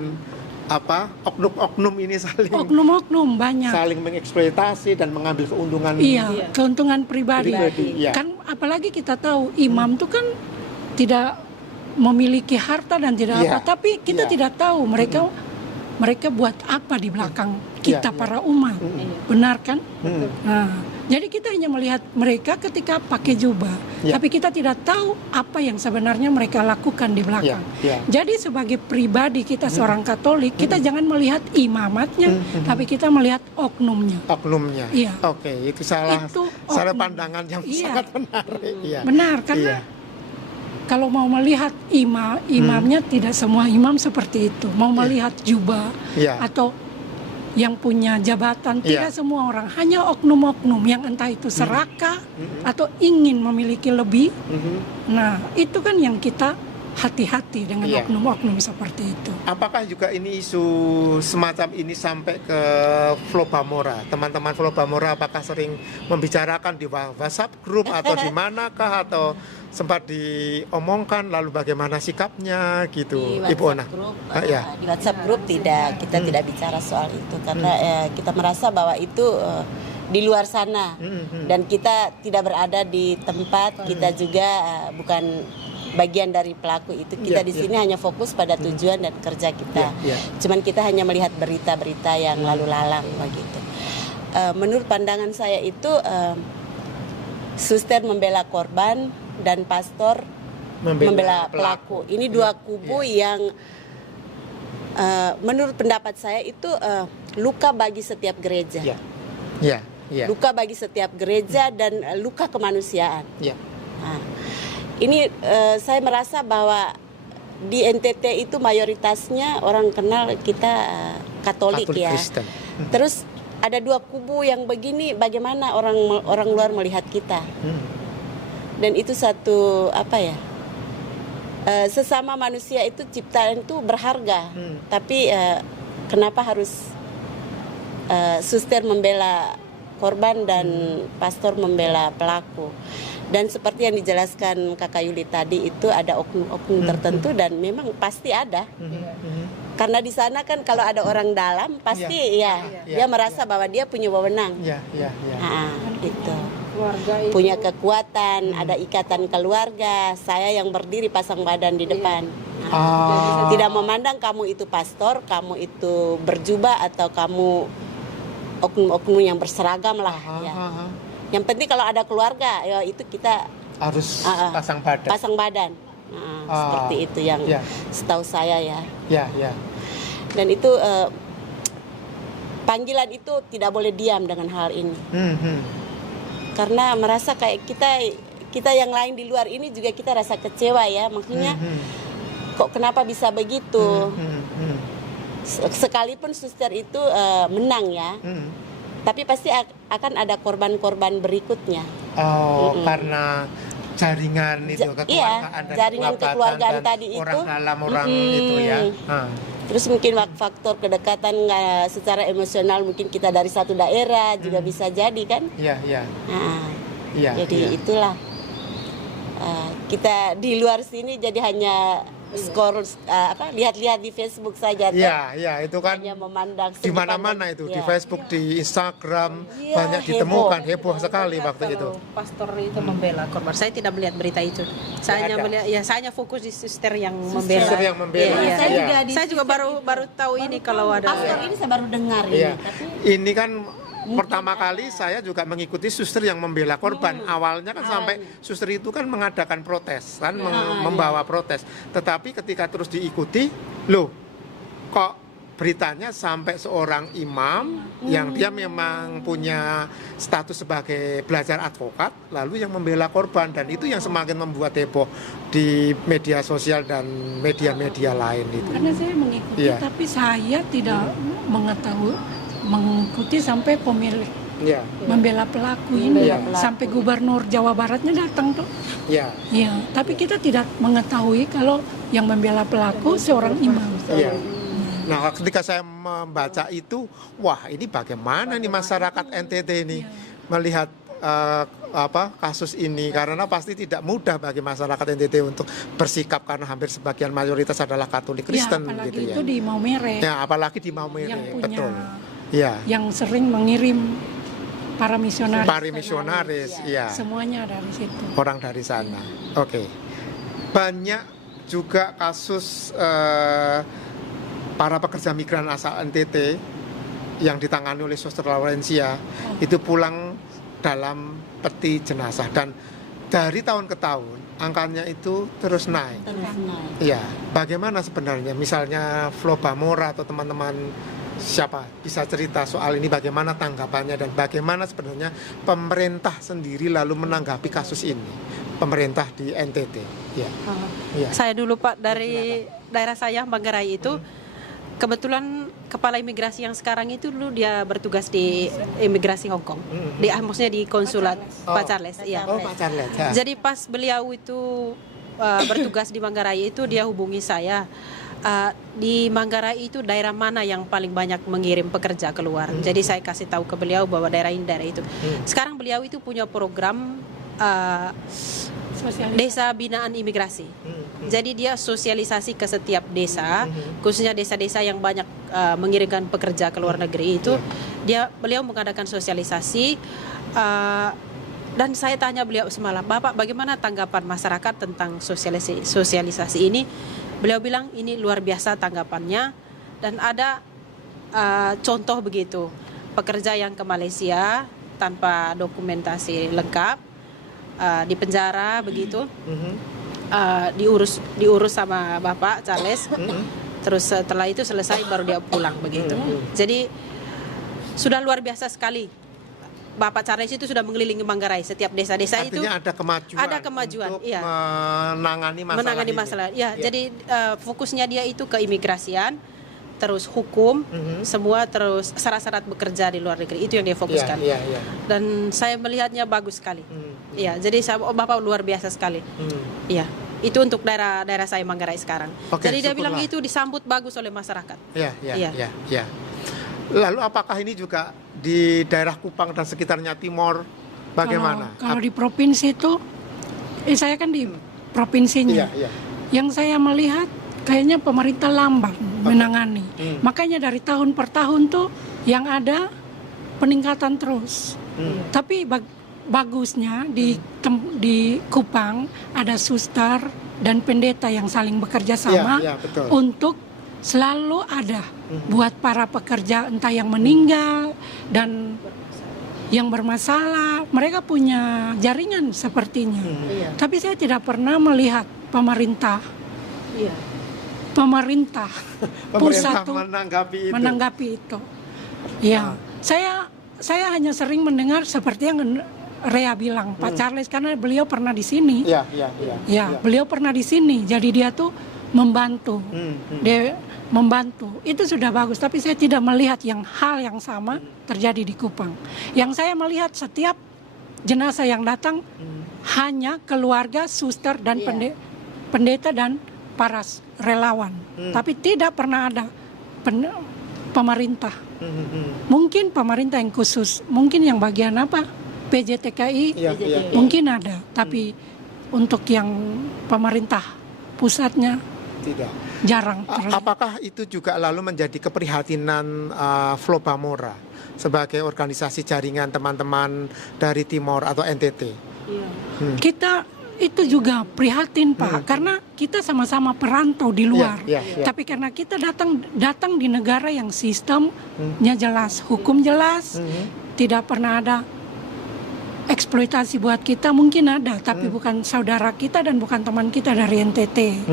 apa oknum-oknum ini oknum-oknum banyak. saling mengeksploitasi dan mengambil keuntungan. Iya, keuntungan pribadi. Iya. Kan apalagi kita tahu imam itu kan tidak memiliki harta dan tidak Iya. apa, tapi kita Iya. tidak tahu mereka buat apa di belakang kita Iya, para umat. Benar kan? Mm. Nah, jadi kita hanya melihat mereka ketika pakai jubah, Iya. tapi kita tidak tahu apa yang sebenarnya mereka lakukan di belakang. Iya, iya. Jadi sebagai pribadi kita seorang Katolik, kita jangan melihat imamatnya, tapi kita melihat oknumnya. Oknumnya. Iya. Oke, itu salah Itu salah oknum. pandangan yang Iya. sangat menarik. Iya. Benar, karena Iya. kalau mau melihat imamnya tidak semua imam seperti itu. Mau melihat jubah Iya. atau yang punya jabatan, Iya. tidak semua orang. Hanya oknum-oknum yang entah itu serakah atau ingin memiliki lebih. Mhm. Nah, itu kan yang kita hati-hati dengan Iya. oknum-oknum seperti itu. Apakah juga ini isu semacam ini sampai ke Flobamora? Teman-teman Flobamora apakah sering membicarakan di WhatsApp grup atau di manakah atau sempat diomongkan lalu bagaimana sikapnya gitu, Di Ibu Ona? WhatsApp group, Ya. di WhatsApp group kita tidak bicara soal itu karena kita merasa bahwa itu di luar sana dan kita tidak berada di tempat, kita juga bukan bagian dari pelaku itu. Kita Iya, di iya. sini hanya fokus pada tujuan dan kerja kita. Iya, iya. Cuman kita hanya melihat berita-berita yang lalu lalang begitu. Menurut pandangan saya itu suster membela korban dan pastor membela pelaku. Ini dua kubu yang menurut pendapat saya itu luka bagi setiap gereja. Iya. Iya, iya. Luka bagi setiap gereja dan luka kemanusiaan. Iya. Nah, ini saya merasa bahwa di NTT itu mayoritasnya orang kenal kita Katolik ya. Kristen. Terus ada dua kubu yang begini, bagaimana orang luar melihat kita? Dan itu satu apa ya? Sesama manusia itu ciptaan itu berharga, tapi kenapa harus suster membela korban dan pastor membela pelaku? Dan seperti yang dijelaskan Kakak Yuli tadi itu ada oknum-oknum tertentu dan memang pasti ada. Karena di sana kan kalau ada orang dalam pasti dia merasa bahwa dia punya wewenang. Iya, iya, iya. Gitu. Keluarga itu Punya kekuatan, ada ikatan keluarga. Saya yang berdiri pasang badan di depan. Tidak memandang kamu itu pastor, kamu itu berjubah atau kamu oknum-oknum yang berseragam lah. Ya. Yang penting kalau ada keluarga, ya itu kita Harus pasang badan. pasang badan. Seperti itu yang Ya. setahu saya ya. Ya, ya. Dan itu panggilan itu tidak boleh diam dengan hal ini. Karena merasa kayak kita yang lain di luar ini juga kita rasa kecewa ya. Maksudnya kok kenapa bisa begitu? Sekalipun suster itu menang ya. Tapi pasti akan ada korban-korban berikutnya. Karena jaringan itu kekeluargaan dan jaringan kekeluargaan dan tadi orang itu. dalam orang itu ya. Terus mungkin faktor kedekatan secara emosional mungkin kita dari satu daerah juga bisa jadi kan. Iya, iya. Iya. Jadi itulah kita di luar sini jadi hanya lihat-lihat di Facebook saja. Iya, iya, itu kan Hanya memandang di mana-mana itu, di Ya. Facebook, di Instagram Iya, banyak ditemukan, heboh sekali waktu itu. pastor itu membela korban. Saya tidak melihat berita itu. Saya hanya ada. melihat, saya hanya fokus di suster yang membela. Suster yang membela. Iya. Saya Iya. juga di Saya juga baru tahu ini kalau ada. pastor ini saya baru dengar Iya. ini. Tapi Ini kan pertama kali saya juga mengikuti suster yang membela korban. Awalnya kan sampai suster itu kan mengadakan protes, kan membawa protes. Tetapi ketika terus diikuti, loh kok beritanya sampai seorang imam yang dia memang punya status sebagai belajar advokat, lalu yang membela korban, dan itu yang semakin membuat heboh di media sosial dan media-media lain itu. Karena saya mengikuti, Iya. tapi saya tidak mengikuti sampai pemilik Iya, membela pelaku ini, Membela pelaku. sampai gubernur Jawa Baratnya datang tuh. iya, Iya, tapi kita tidak mengetahui kalau yang membela pelaku seorang imam. iya. Nah, ketika saya membaca itu, wah ini bagaimana nih masyarakat NTT ini melihat kasus ini, karena pasti tidak mudah bagi masyarakat NTT untuk bersikap karena hampir sebagian mayoritas adalah Katolik Kristen Ya, apalagi gitu ya. itu di Maumere, Ya, apalagi di Maumere, yang punya, betul. Iya. yang sering mengirim para misionaris. Para misionaris, iya. Semuanya dari situ. Orang dari sana. Oke. Banyak juga kasus para pekerja migran asal NTT yang ditangani oleh Suster Laurencia itu pulang dalam peti jenazah, dan dari tahun ke tahun angkanya itu terus naik. Terus naik. Iya, bagaimana sebenarnya? Misalnya Flo Bamora atau teman-teman siapa bisa cerita soal ini, bagaimana tanggapannya dan bagaimana sebenarnya pemerintah sendiri lalu menanggapi kasus ini, pemerintah di NTT. Ya, ya. Saya dulu Pak dari daerah saya Manggarai itu kebetulan kepala imigrasi yang sekarang itu dulu dia bertugas di imigrasi Hong Kong. Di maksudnya di konsulat Pak Charles, iya. Oh, Pak Charles. Ya. Jadi pas beliau itu bertugas di Manggarai itu dia hubungi saya. Di Manggarai itu daerah mana yang paling banyak mengirim pekerja keluar. Jadi saya kasih tahu ke beliau bahwa daerah ini daerah itu. Sekarang beliau itu punya program desa binaan imigrasi. Jadi dia sosialisasi ke setiap desa, khususnya desa-desa yang banyak mengirimkan pekerja ke luar negeri itu, beliau mengadakan sosialisasi. Dan saya tanya beliau semalam, Bapak bagaimana tanggapan masyarakat tentang sosialisasi ini? Beliau bilang ini luar biasa tanggapannya, dan ada contoh begitu, pekerja yang ke Malaysia tanpa dokumentasi lengkap, di penjara begitu. Diurus sama Bapak Charles, terus setelah itu selesai baru dia pulang begitu. Jadi sudah luar biasa sekali. Bapak Charles itu sudah mengelilingi Manggarai, setiap desa-desa itu. Artinya ada kemajuan untuk iya, menangani masalah ini. Ya. Jadi fokusnya dia itu ke imigrasian, terus hukum, semua, terus syarat-syarat bekerja di luar negeri, itu yang dia fokuskan. Iya. Dan saya melihatnya bagus sekali. Ya, jadi Bapak luar biasa sekali. Iya, itu untuk daerah saya Manggarai sekarang. Oke, Jadi dia syukurlah. bilang itu disambut bagus oleh masyarakat. Iya. Lalu apakah ini juga di daerah Kupang dan sekitarnya Timor bagaimana? Kalau di provinsi itu, saya kan di provinsinya. Iya. Yang saya melihat kayaknya pemerintah lambat menangani. Makanya dari tahun per tahun tuh yang ada peningkatan terus. Tapi bagusnya di Kupang ada suster dan pendeta yang saling bekerja sama Iya, betul. untuk selalu ada buat para pekerja entah yang meninggal dan yang bermasalah. Mereka punya jaringan sepertinya. Tapi saya tidak pernah melihat pemerintah pusat tuh menanggapi itu. Ya, saya hanya sering mendengar seperti yang Rea bilang, Pak Charles, karena beliau pernah di sini. Ya, beliau pernah di sini. Jadi dia tuh membantu. Dia membantu. Itu sudah bagus, tapi saya tidak melihat hal yang sama terjadi di Kupang. Yang saya melihat setiap jenazah yang datang hanya keluarga, suster dan pendeta dan para relawan. Tapi tidak pernah ada pemerintah. Mungkin pemerintah yang khusus, mungkin yang bagian apa? PJTKI mungkin ada, tapi untuk yang pemerintah pusatnya tidak. Jarang terlihat. Apakah itu juga lalu menjadi keprihatinan Flo Bamora sebagai organisasi jaringan teman-teman dari Timor atau NTT? Kita itu juga prihatin Pak, karena kita sama-sama perantau di luar. Tapi karena kita datang di negara yang sistemnya jelas, hukum jelas, tidak pernah ada eksploitasi buat kita. Mungkin ada, tapi bukan saudara kita dan bukan teman kita dari NTT.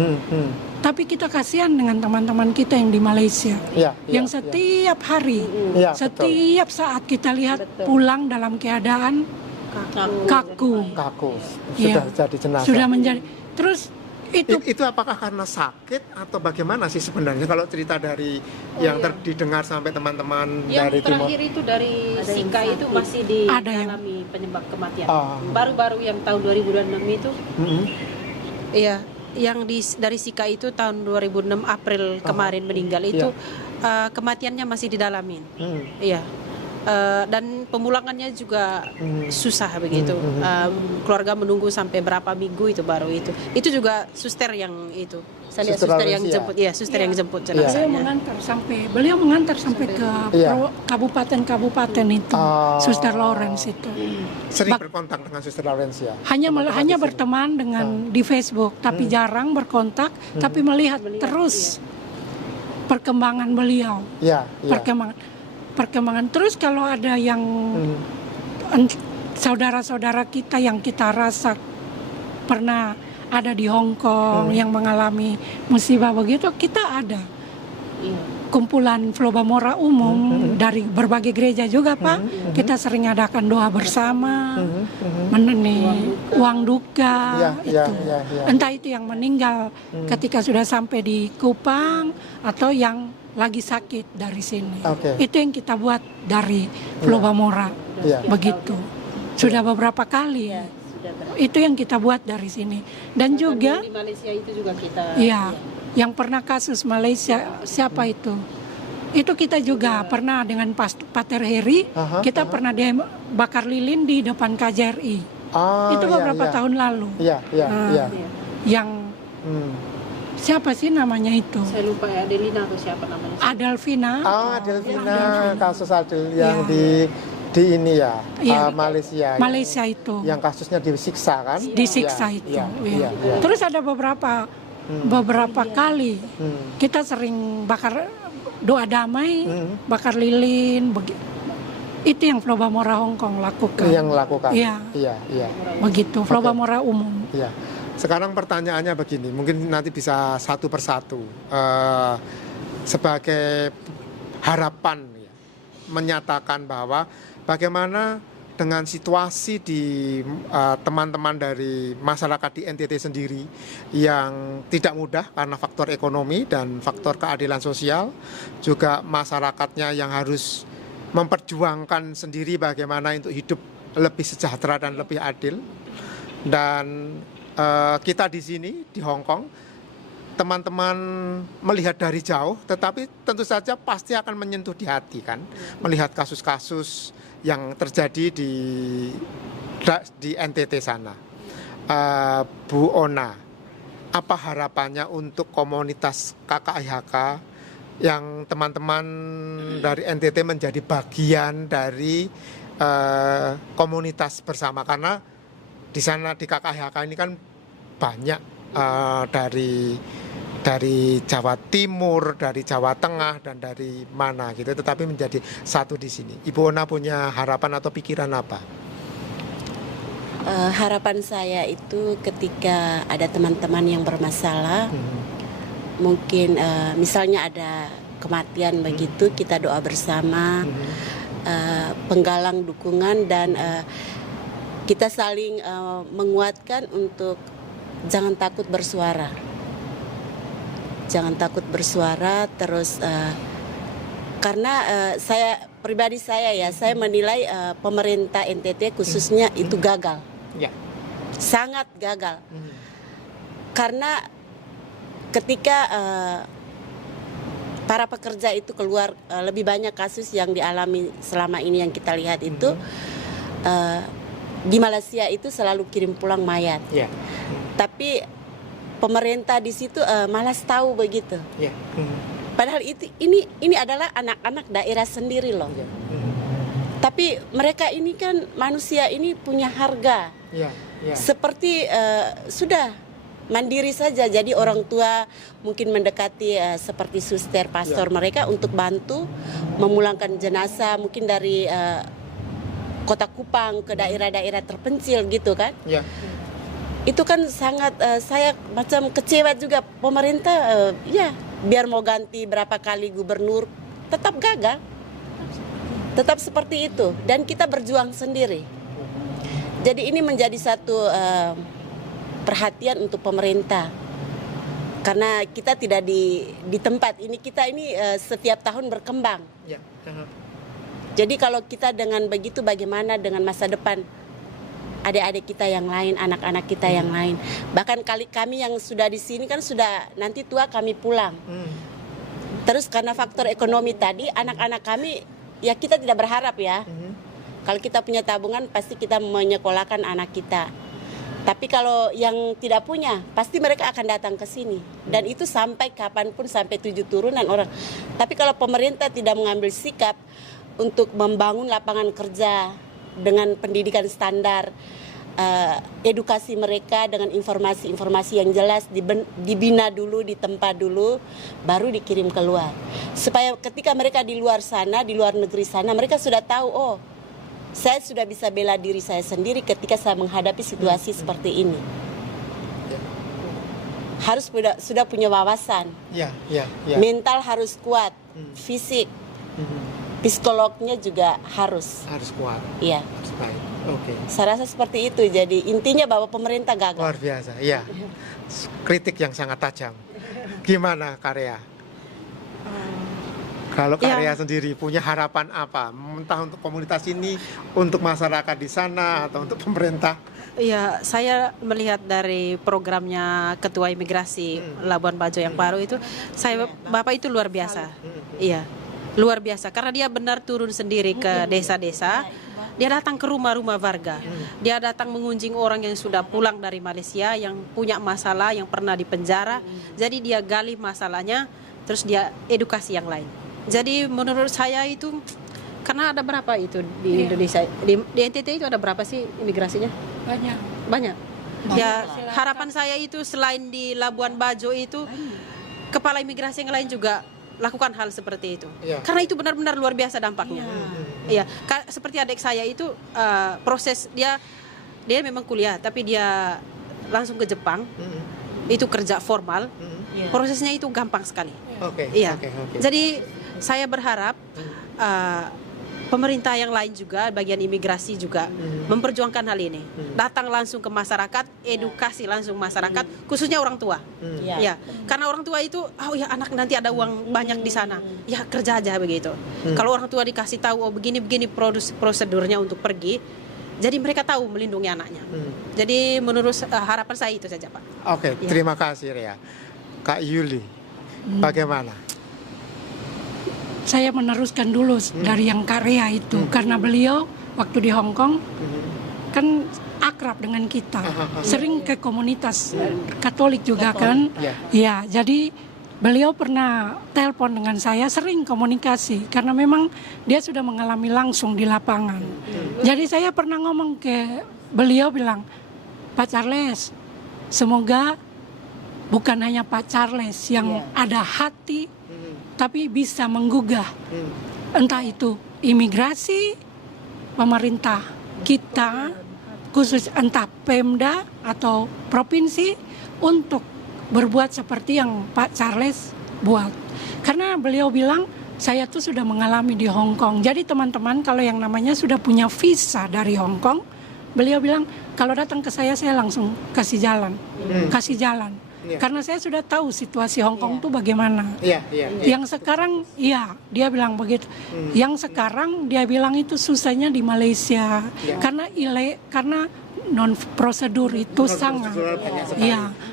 Tapi kita kasihan dengan teman-teman kita yang di Malaysia, Ya, yang setiap hari, Ya, setiap saat kita lihat Betul. pulang dalam keadaan kaku. kaku, Iya. sudah jadi jenazah. Sudah menjadi. Terus Itu apakah karena sakit atau bagaimana sih sebenarnya kalau cerita dari yang didengar sampai teman-teman Yang dari timur? terakhir itu dari Ada yang Sika itu sakit. masih Ada yang- dialami penyebab kematian. Ah. Baru-baru yang tahun 2006 itu, Mm-mm. iya, yang dari Sika itu tahun 2006 April kemarin meninggal itu kematiannya masih didalamin. Mm. Iya. Dan pemulangannya juga susah begitu. Keluarga menunggu sampai berapa minggu itu baru itu. Itu juga suster yang itu. Saya lihat Suster suster yang Laurencia. jemput, ya suster yang jemput beliau jenazahnya. mengantar sampai ke Iya. kabupaten-kabupaten itu, Oh. Suster Lawrence itu. Sering berkontak dengan Suster Laurencia. Hanya Teman-teman hanya di sini. berteman dengan di Facebook, tapi jarang berkontak, tapi melihat terus perkembangan beliau, Ya, ya. perkembangan terus kalau ada yang saudara-saudara kita yang kita rasa pernah ada di Hong Kong yang mengalami musibah begitu, kita ada kumpulan Flobamora umum dari berbagai gereja juga Pak. Kita sering adakan doa bersama, uang duka Ya, itu. ya, ya. Entah itu yang meninggal ketika sudah sampai di Kupang atau yang lagi sakit dari sini. Oke. Itu yang kita buat dari Flobamora. Iya. Begitu. Sudah beberapa kali. Itu yang kita buat dari sini. Dan juga Di Malaysia itu juga kita. iya, yang pernah kasus Malaysia siapa itu? Itu kita juga pernah dengan Pater Heri, kita pernah bakar lilin di depan KJRI. Itu Iya, beberapa iya. tahun lalu. Iya, iya, Ah. iya. Yang Hmm. siapa sih namanya itu? Saya lupa ya, Adelina atau siapa namanya. Adelvina. Adelvina, kasus Adel yang Iya. di ini ya, Iya. Malaysia. Malaysia itu. Yang kasusnya disiksa kan? Disiksa Iya, itu. iya, Iya. iya, iya. Terus ada beberapa kali kita sering bakar doa damai, bakar lilin, itu yang Flobamora Hong Kong lakukan. Yang lakukan. Iya. Iya, iya. Begitu, Flobamora umum. Iya. Sekarang pertanyaannya begini, mungkin nanti bisa satu persatu sebagai harapan ya, menyatakan bahwa bagaimana dengan situasi di teman-teman dari masyarakat di NTT sendiri yang tidak mudah karena faktor ekonomi dan faktor keadilan sosial, juga masyarakatnya yang harus memperjuangkan sendiri bagaimana untuk hidup lebih sejahtera dan lebih adil. Dan kita di sini di Hong Kong, teman-teman melihat dari jauh, tetapi tentu saja pasti akan menyentuh di hati kan, melihat kasus-kasus yang terjadi di NTT sana. Bu Ona, apa harapannya untuk komunitas KKIHK yang teman-teman dari NTT menjadi bagian dari komunitas bersama, karena di sana di KKIHK ini kan banyak dari Jawa Timur, dari Jawa Tengah, dan dari mana gitu, tetapi menjadi satu di sini. Ibu Ona punya harapan atau pikiran apa? Harapan saya itu ketika ada teman-teman yang bermasalah, mungkin misalnya ada kematian begitu, kita doa bersama, penggalang dukungan, dan kita saling menguatkan untuk jangan takut bersuara. Jangan takut bersuara terus, karena saya pribadi saya menilai pemerintah NTT khususnya itu gagal, Ya. sangat gagal. Karena ketika para pekerja itu keluar, lebih banyak kasus yang dialami selama ini yang kita lihat itu di Malaysia itu selalu kirim pulang mayat. Ya. Tapi pemerintah di situ malas tahu begitu. Ya. Padahal ini adalah anak-anak daerah sendiri loh. Tapi mereka ini kan manusia ini punya harga. Ya. Ya. Seperti sudah mandiri saja. Jadi orang tua mungkin mendekati seperti suster, pastor mereka untuk bantu memulangkan jenazah mungkin dari kota Kupang ke daerah-daerah terpencil gitu kan. Ya. Itu kan sangat saya macam kecewa juga pemerintah ya biar mau ganti berapa kali gubernur tetap gagal. Tetap seperti itu dan kita berjuang sendiri. Jadi ini menjadi satu perhatian untuk pemerintah. Karena kita tidak di tempat ini, kita ini setiap tahun berkembang. Ya. Jadi kalau kita dengan begitu bagaimana dengan masa depan adik-adik kita yang lain, anak-anak kita yang lain. Bahkan kami yang sudah di sini kan sudah nanti tua kami pulang. Terus karena faktor ekonomi tadi, anak-anak kami ya kita tidak berharap ya. Kalau kita punya tabungan pasti kita menyekolahkan anak kita. Tapi kalau yang tidak punya, pasti mereka akan datang ke sini. Dan itu sampai kapanpun, sampai 7 turunan orang. Tapi kalau pemerintah tidak mengambil sikap untuk membangun lapangan kerja dengan pendidikan standar, edukasi mereka dengan informasi-informasi yang jelas, dibina dulu, ditempa dulu, baru dikirim keluar. Supaya ketika mereka di luar sana, di luar negeri sana, mereka sudah tahu, oh, saya sudah bisa bela diri saya sendiri ketika saya menghadapi situasi seperti ini. Harus sudah punya wawasan. Ya. Mental harus kuat, fisik, psikolognya juga harus kuat. Iya. Harus baik. Oke. Saya rasa seperti itu. Jadi intinya bahwa pemerintah gagal. Luar biasa. Ya. Kritik yang sangat tajam. Gimana Karya? Kalau Karya sendiri punya harapan apa? Entah untuk komunitas ini, untuk masyarakat di sana, atau untuk pemerintah? Ya, saya melihat dari programnya Ketua Imigrasi Labuan Bajo yang baru itu, Bapak itu luar biasa. Iya, luar biasa. Karena dia benar turun sendiri ke desa-desa. Dia datang ke rumah-rumah warga. Dia datang mengunjungi orang yang sudah pulang dari Malaysia, yang punya masalah, yang pernah di penjara. Jadi dia gali masalahnya, terus dia edukasi yang lain. Jadi menurut saya itu, karena ada berapa itu di Indonesia, di NTT itu ada berapa sih imigrasinya? Banyak. Ya, harapan saya itu selain di Labuan Bajo itu, kepala imigrasi yang lain juga lakukan hal seperti itu. Karena itu benar-benar luar biasa dampaknya. Iya, seperti adik saya itu proses dia memang kuliah, tapi dia langsung ke Jepang. Itu kerja formal. Prosesnya itu gampang sekali. Iya. Jadi saya berharap pemerintah yang lain juga, bagian imigrasi juga memperjuangkan hal ini. Datang langsung ke masyarakat, edukasi langsung masyarakat, khususnya orang tua. Ya, karena orang tua itu, oh ya anak nanti ada uang banyak di sana, ya kerja aja begitu. Kalau orang tua dikasih tahu, oh begini-begini prosedurnya untuk pergi, jadi mereka tahu melindungi anaknya. Jadi menurut harapan saya itu saja, Pak. Oke, terima kasih Ria. Kak Yuli, bagaimana? Saya meneruskan dulu dari yang Karya itu, karena beliau waktu di Hong Kong kan akrab dengan kita, sering ke komunitas Katolik juga kan, ya. Jadi beliau pernah telepon dengan saya, sering komunikasi karena memang dia sudah mengalami langsung di lapangan. Jadi saya pernah ngomong ke beliau, bilang, Pak Charles, semoga bukan hanya Pak Charles yang ada hati, tapi bisa menggugah entah itu imigrasi, pemerintah kita, khusus entah Pemda atau provinsi, untuk berbuat seperti yang Pak Charles buat. Karena beliau bilang, saya tuh sudah mengalami di Hong Kong. Jadi teman-teman kalau yang namanya sudah punya visa dari Hong Kong, beliau bilang kalau datang ke saya langsung kasih jalan. Karena saya sudah tahu situasi Hong Kong itu bagaimana. Yang sekarang, dia bilang begitu. Yang sekarang dia bilang itu susahnya di Malaysia, karena non prosedur itu sangat.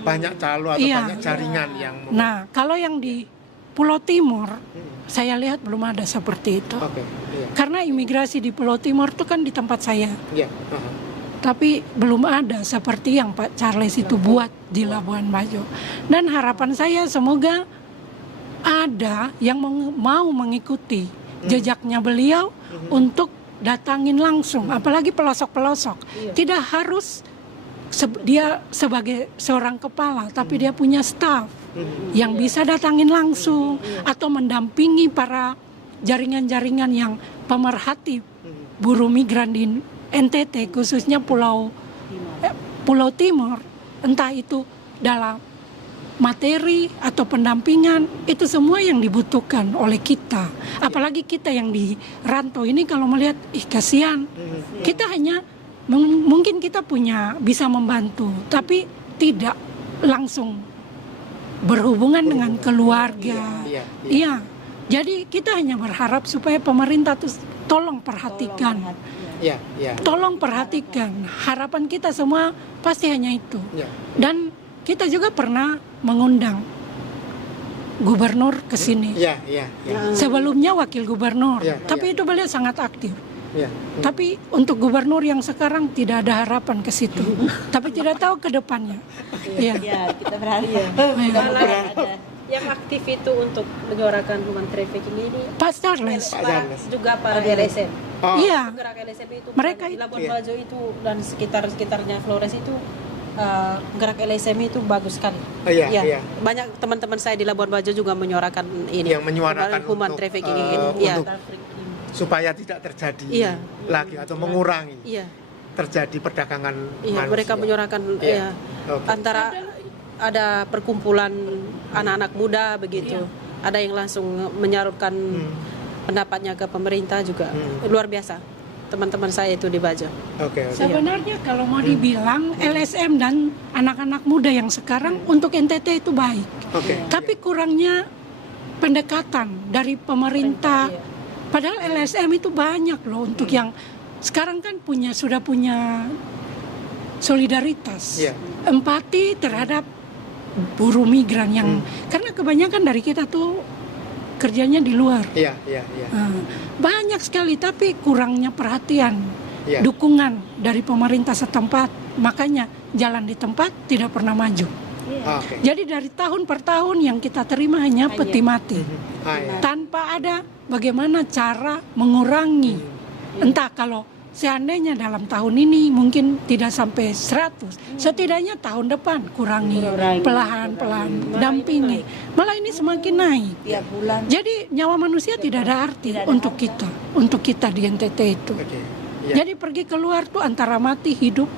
Banyak calo atau banyak jaringan yang. Nah, kalau yang di Pulau Timur, saya lihat belum ada seperti itu. Karena imigrasi di Pulau Timur itu kan di tempat saya. Tapi belum ada seperti yang Pak Charles itu buat di Labuan Bajo. Dan harapan saya semoga ada yang mau mengikuti jejaknya beliau untuk datangin langsung, apalagi pelosok-pelosok. Tidak harus dia sebagai seorang kepala, tapi dia punya staf yang bisa datangin langsung atau mendampingi para jaringan-jaringan yang pemerhati buruh migran di NTT, khususnya Pulau Timur, entah itu dalam materi atau pendampingan, itu semua yang dibutuhkan oleh kita. Apalagi kita yang di rantau ini kalau melihat, kasihan. Kita hanya mungkin kita bisa membantu, tapi tidak langsung berhubungan dengan keluarga. Iya. Jadi kita hanya berharap supaya pemerintah tuh tolong perhatikan. Tolong perhatikan. Harapan kita semua pasti hanya itu. Dan kita juga pernah mengundang gubernur ke sini. Sebelumnya wakil gubernur, tapi itu beliau sangat aktif. Tapi untuk gubernur yang sekarang tidak ada harapan ke situ. Tapi tidak tahu ke depannya. Kita berharap. Yang aktif itu untuk menyuarakan human trafficking ini Pak Charles. juga Pak LSM. Iya. Gerak LSM itu Mereka di Labuan Bajo itu dan sekitarnya Flores itu gerak LSM itu bagus sekali. Banyak teman-teman saya di Labuan Bajo juga menyuarakan ini. Yang menyuarakan human untuk, trafficking ini. untuk supaya tidak terjadi lagi atau mengurangi terjadi perdagangan manusia. Mereka menyuarakan antara ada perkumpulan anak-anak muda begitu. Ada yang langsung menyalurkan pendapatnya ke pemerintah juga. Luar biasa. Teman-teman saya itu di Bajo. Sebenarnya kalau mau dibilang LSM dan anak-anak muda yang sekarang untuk NTT itu baik. Tapi kurangnya pendekatan dari pemerintah. Padahal LSM itu banyak loh untuk yang sekarang kan sudah punya solidaritas, empati terhadap buruh migran yang karena kebanyakan dari kita tuh kerjanya di luar. Banyak sekali tapi kurangnya perhatian, dukungan dari pemerintah setempat. Makanya jalan di tempat tidak pernah maju. Jadi dari tahun per tahun yang kita terima hanya peti mati. Tanpa ada bagaimana cara mengurangi. Entah kalau seandainya dalam tahun ini mungkin tidak sampai 100, setidaknya tahun depan kurangi pelan-pelan, dampingi. Malah ini semakin naik. Jadi nyawa manusia tidak ada arti untuk kita di NTT itu. Jadi pergi keluar tuh antara mati hidup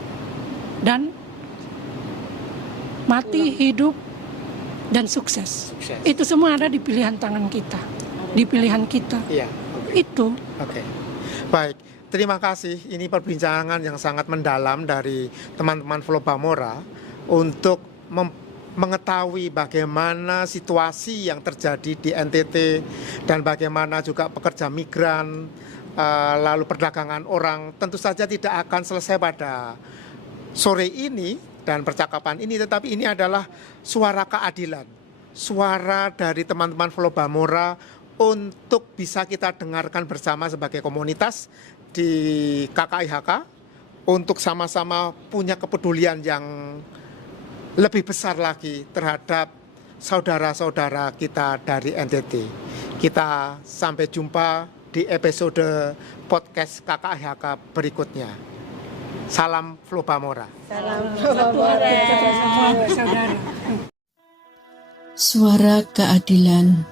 dan sukses. Itu semua ada di pilihan tangan kita, di pilihan kita. Itu. Baik. Terima kasih, ini perbincangan yang sangat mendalam dari teman-teman Flobamora untuk mengetahui bagaimana situasi yang terjadi di NTT dan bagaimana juga pekerja migran, lalu perdagangan orang. Tentu saja tidak akan selesai pada sore ini dan percakapan ini, tetapi ini adalah suara keadilan, suara dari teman-teman Flobamora untuk bisa kita dengarkan bersama sebagai komunitas di KKIHK untuk sama-sama punya kepedulian yang lebih besar lagi terhadap saudara-saudara kita dari NTT. Kita sampai jumpa di episode podcast KKIHK berikutnya. Salam Flobamora. Salam Flobamora. Saudara. Suara keadilan.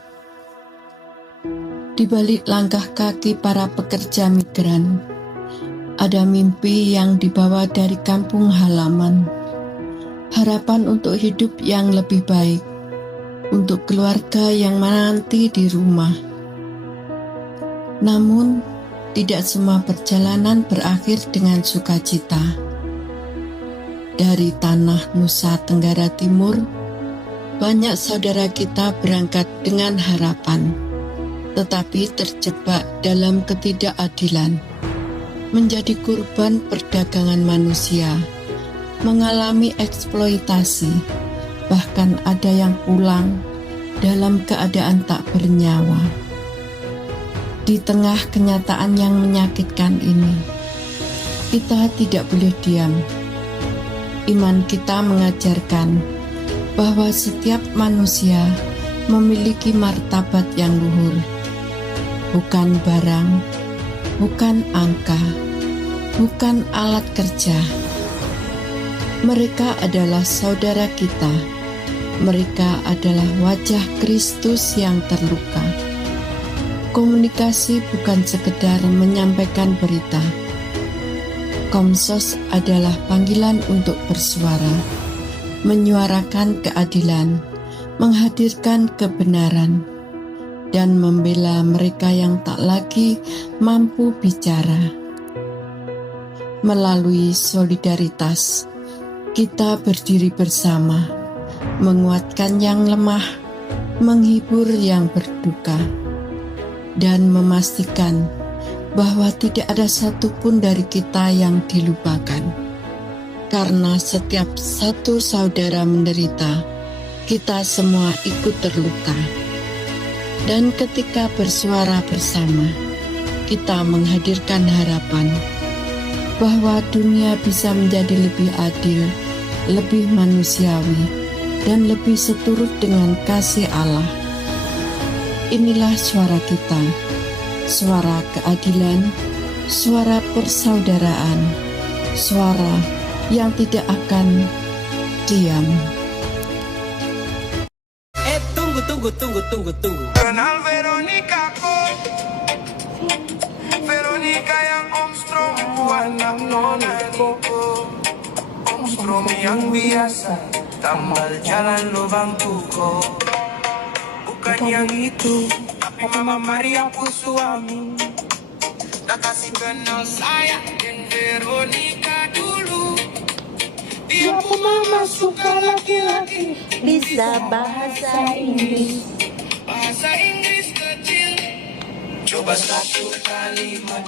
Di balik langkah kaki para pekerja migran, ada mimpi yang dibawa dari kampung halaman. Harapan untuk hidup yang lebih baik, untuk keluarga yang menanti di rumah. Namun, tidak semua perjalanan berakhir dengan sukacita. Dari tanah Nusa Tenggara Timur, banyak saudara kita berangkat dengan harapan, tetapi terjebak dalam ketidakadilan, menjadi korban perdagangan manusia, mengalami eksploitasi, bahkan ada yang pulang dalam keadaan tak bernyawa. Di tengah kenyataan yang menyakitkan ini, kita tidak boleh diam. Iman kita mengajarkan bahwa setiap manusia memiliki martabat yang luhur. Bukan barang, bukan angka, bukan alat kerja. Mereka adalah saudara kita. Mereka adalah wajah Kristus yang terluka. Komunikasi bukan sekedar menyampaikan berita. Komsos adalah panggilan untuk bersuara, menyuarakan keadilan, menghadirkan kebenaran, dan membela mereka yang tak lagi mampu bicara. Melalui solidaritas, kita berdiri bersama, menguatkan yang lemah, menghibur yang berduka, dan memastikan bahwa tidak ada satupun dari kita yang dilupakan. Karena setiap satu saudara menderita, kita semua ikut terluka. Dan ketika bersuara bersama, kita menghadirkan harapan bahwa dunia bisa menjadi lebih adil, lebih manusiawi, dan lebih seturut dengan kasih Allah. Inilah suara kita, suara keadilan, suara persaudaraan, suara yang tidak akan diam. Tunggu. Kenal Veronica kok, Veronica yang Om Strom anak nona Niko. Om Strom yang biasa tambal jalan lubang tuko. Bukan yang itu, tapi Mama Maria pun suami. Tak kasih kenal saya dan Veronica dulu. Dia pun mama suka laki-laki Bisa bahasa Inggris. bahasa Inggris kecil. Coba satu kalimat.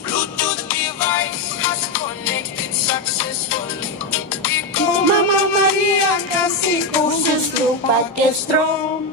Bluetooth device has connected successfully. Iko Mama Maria kasih khusus tuh pakai Strom.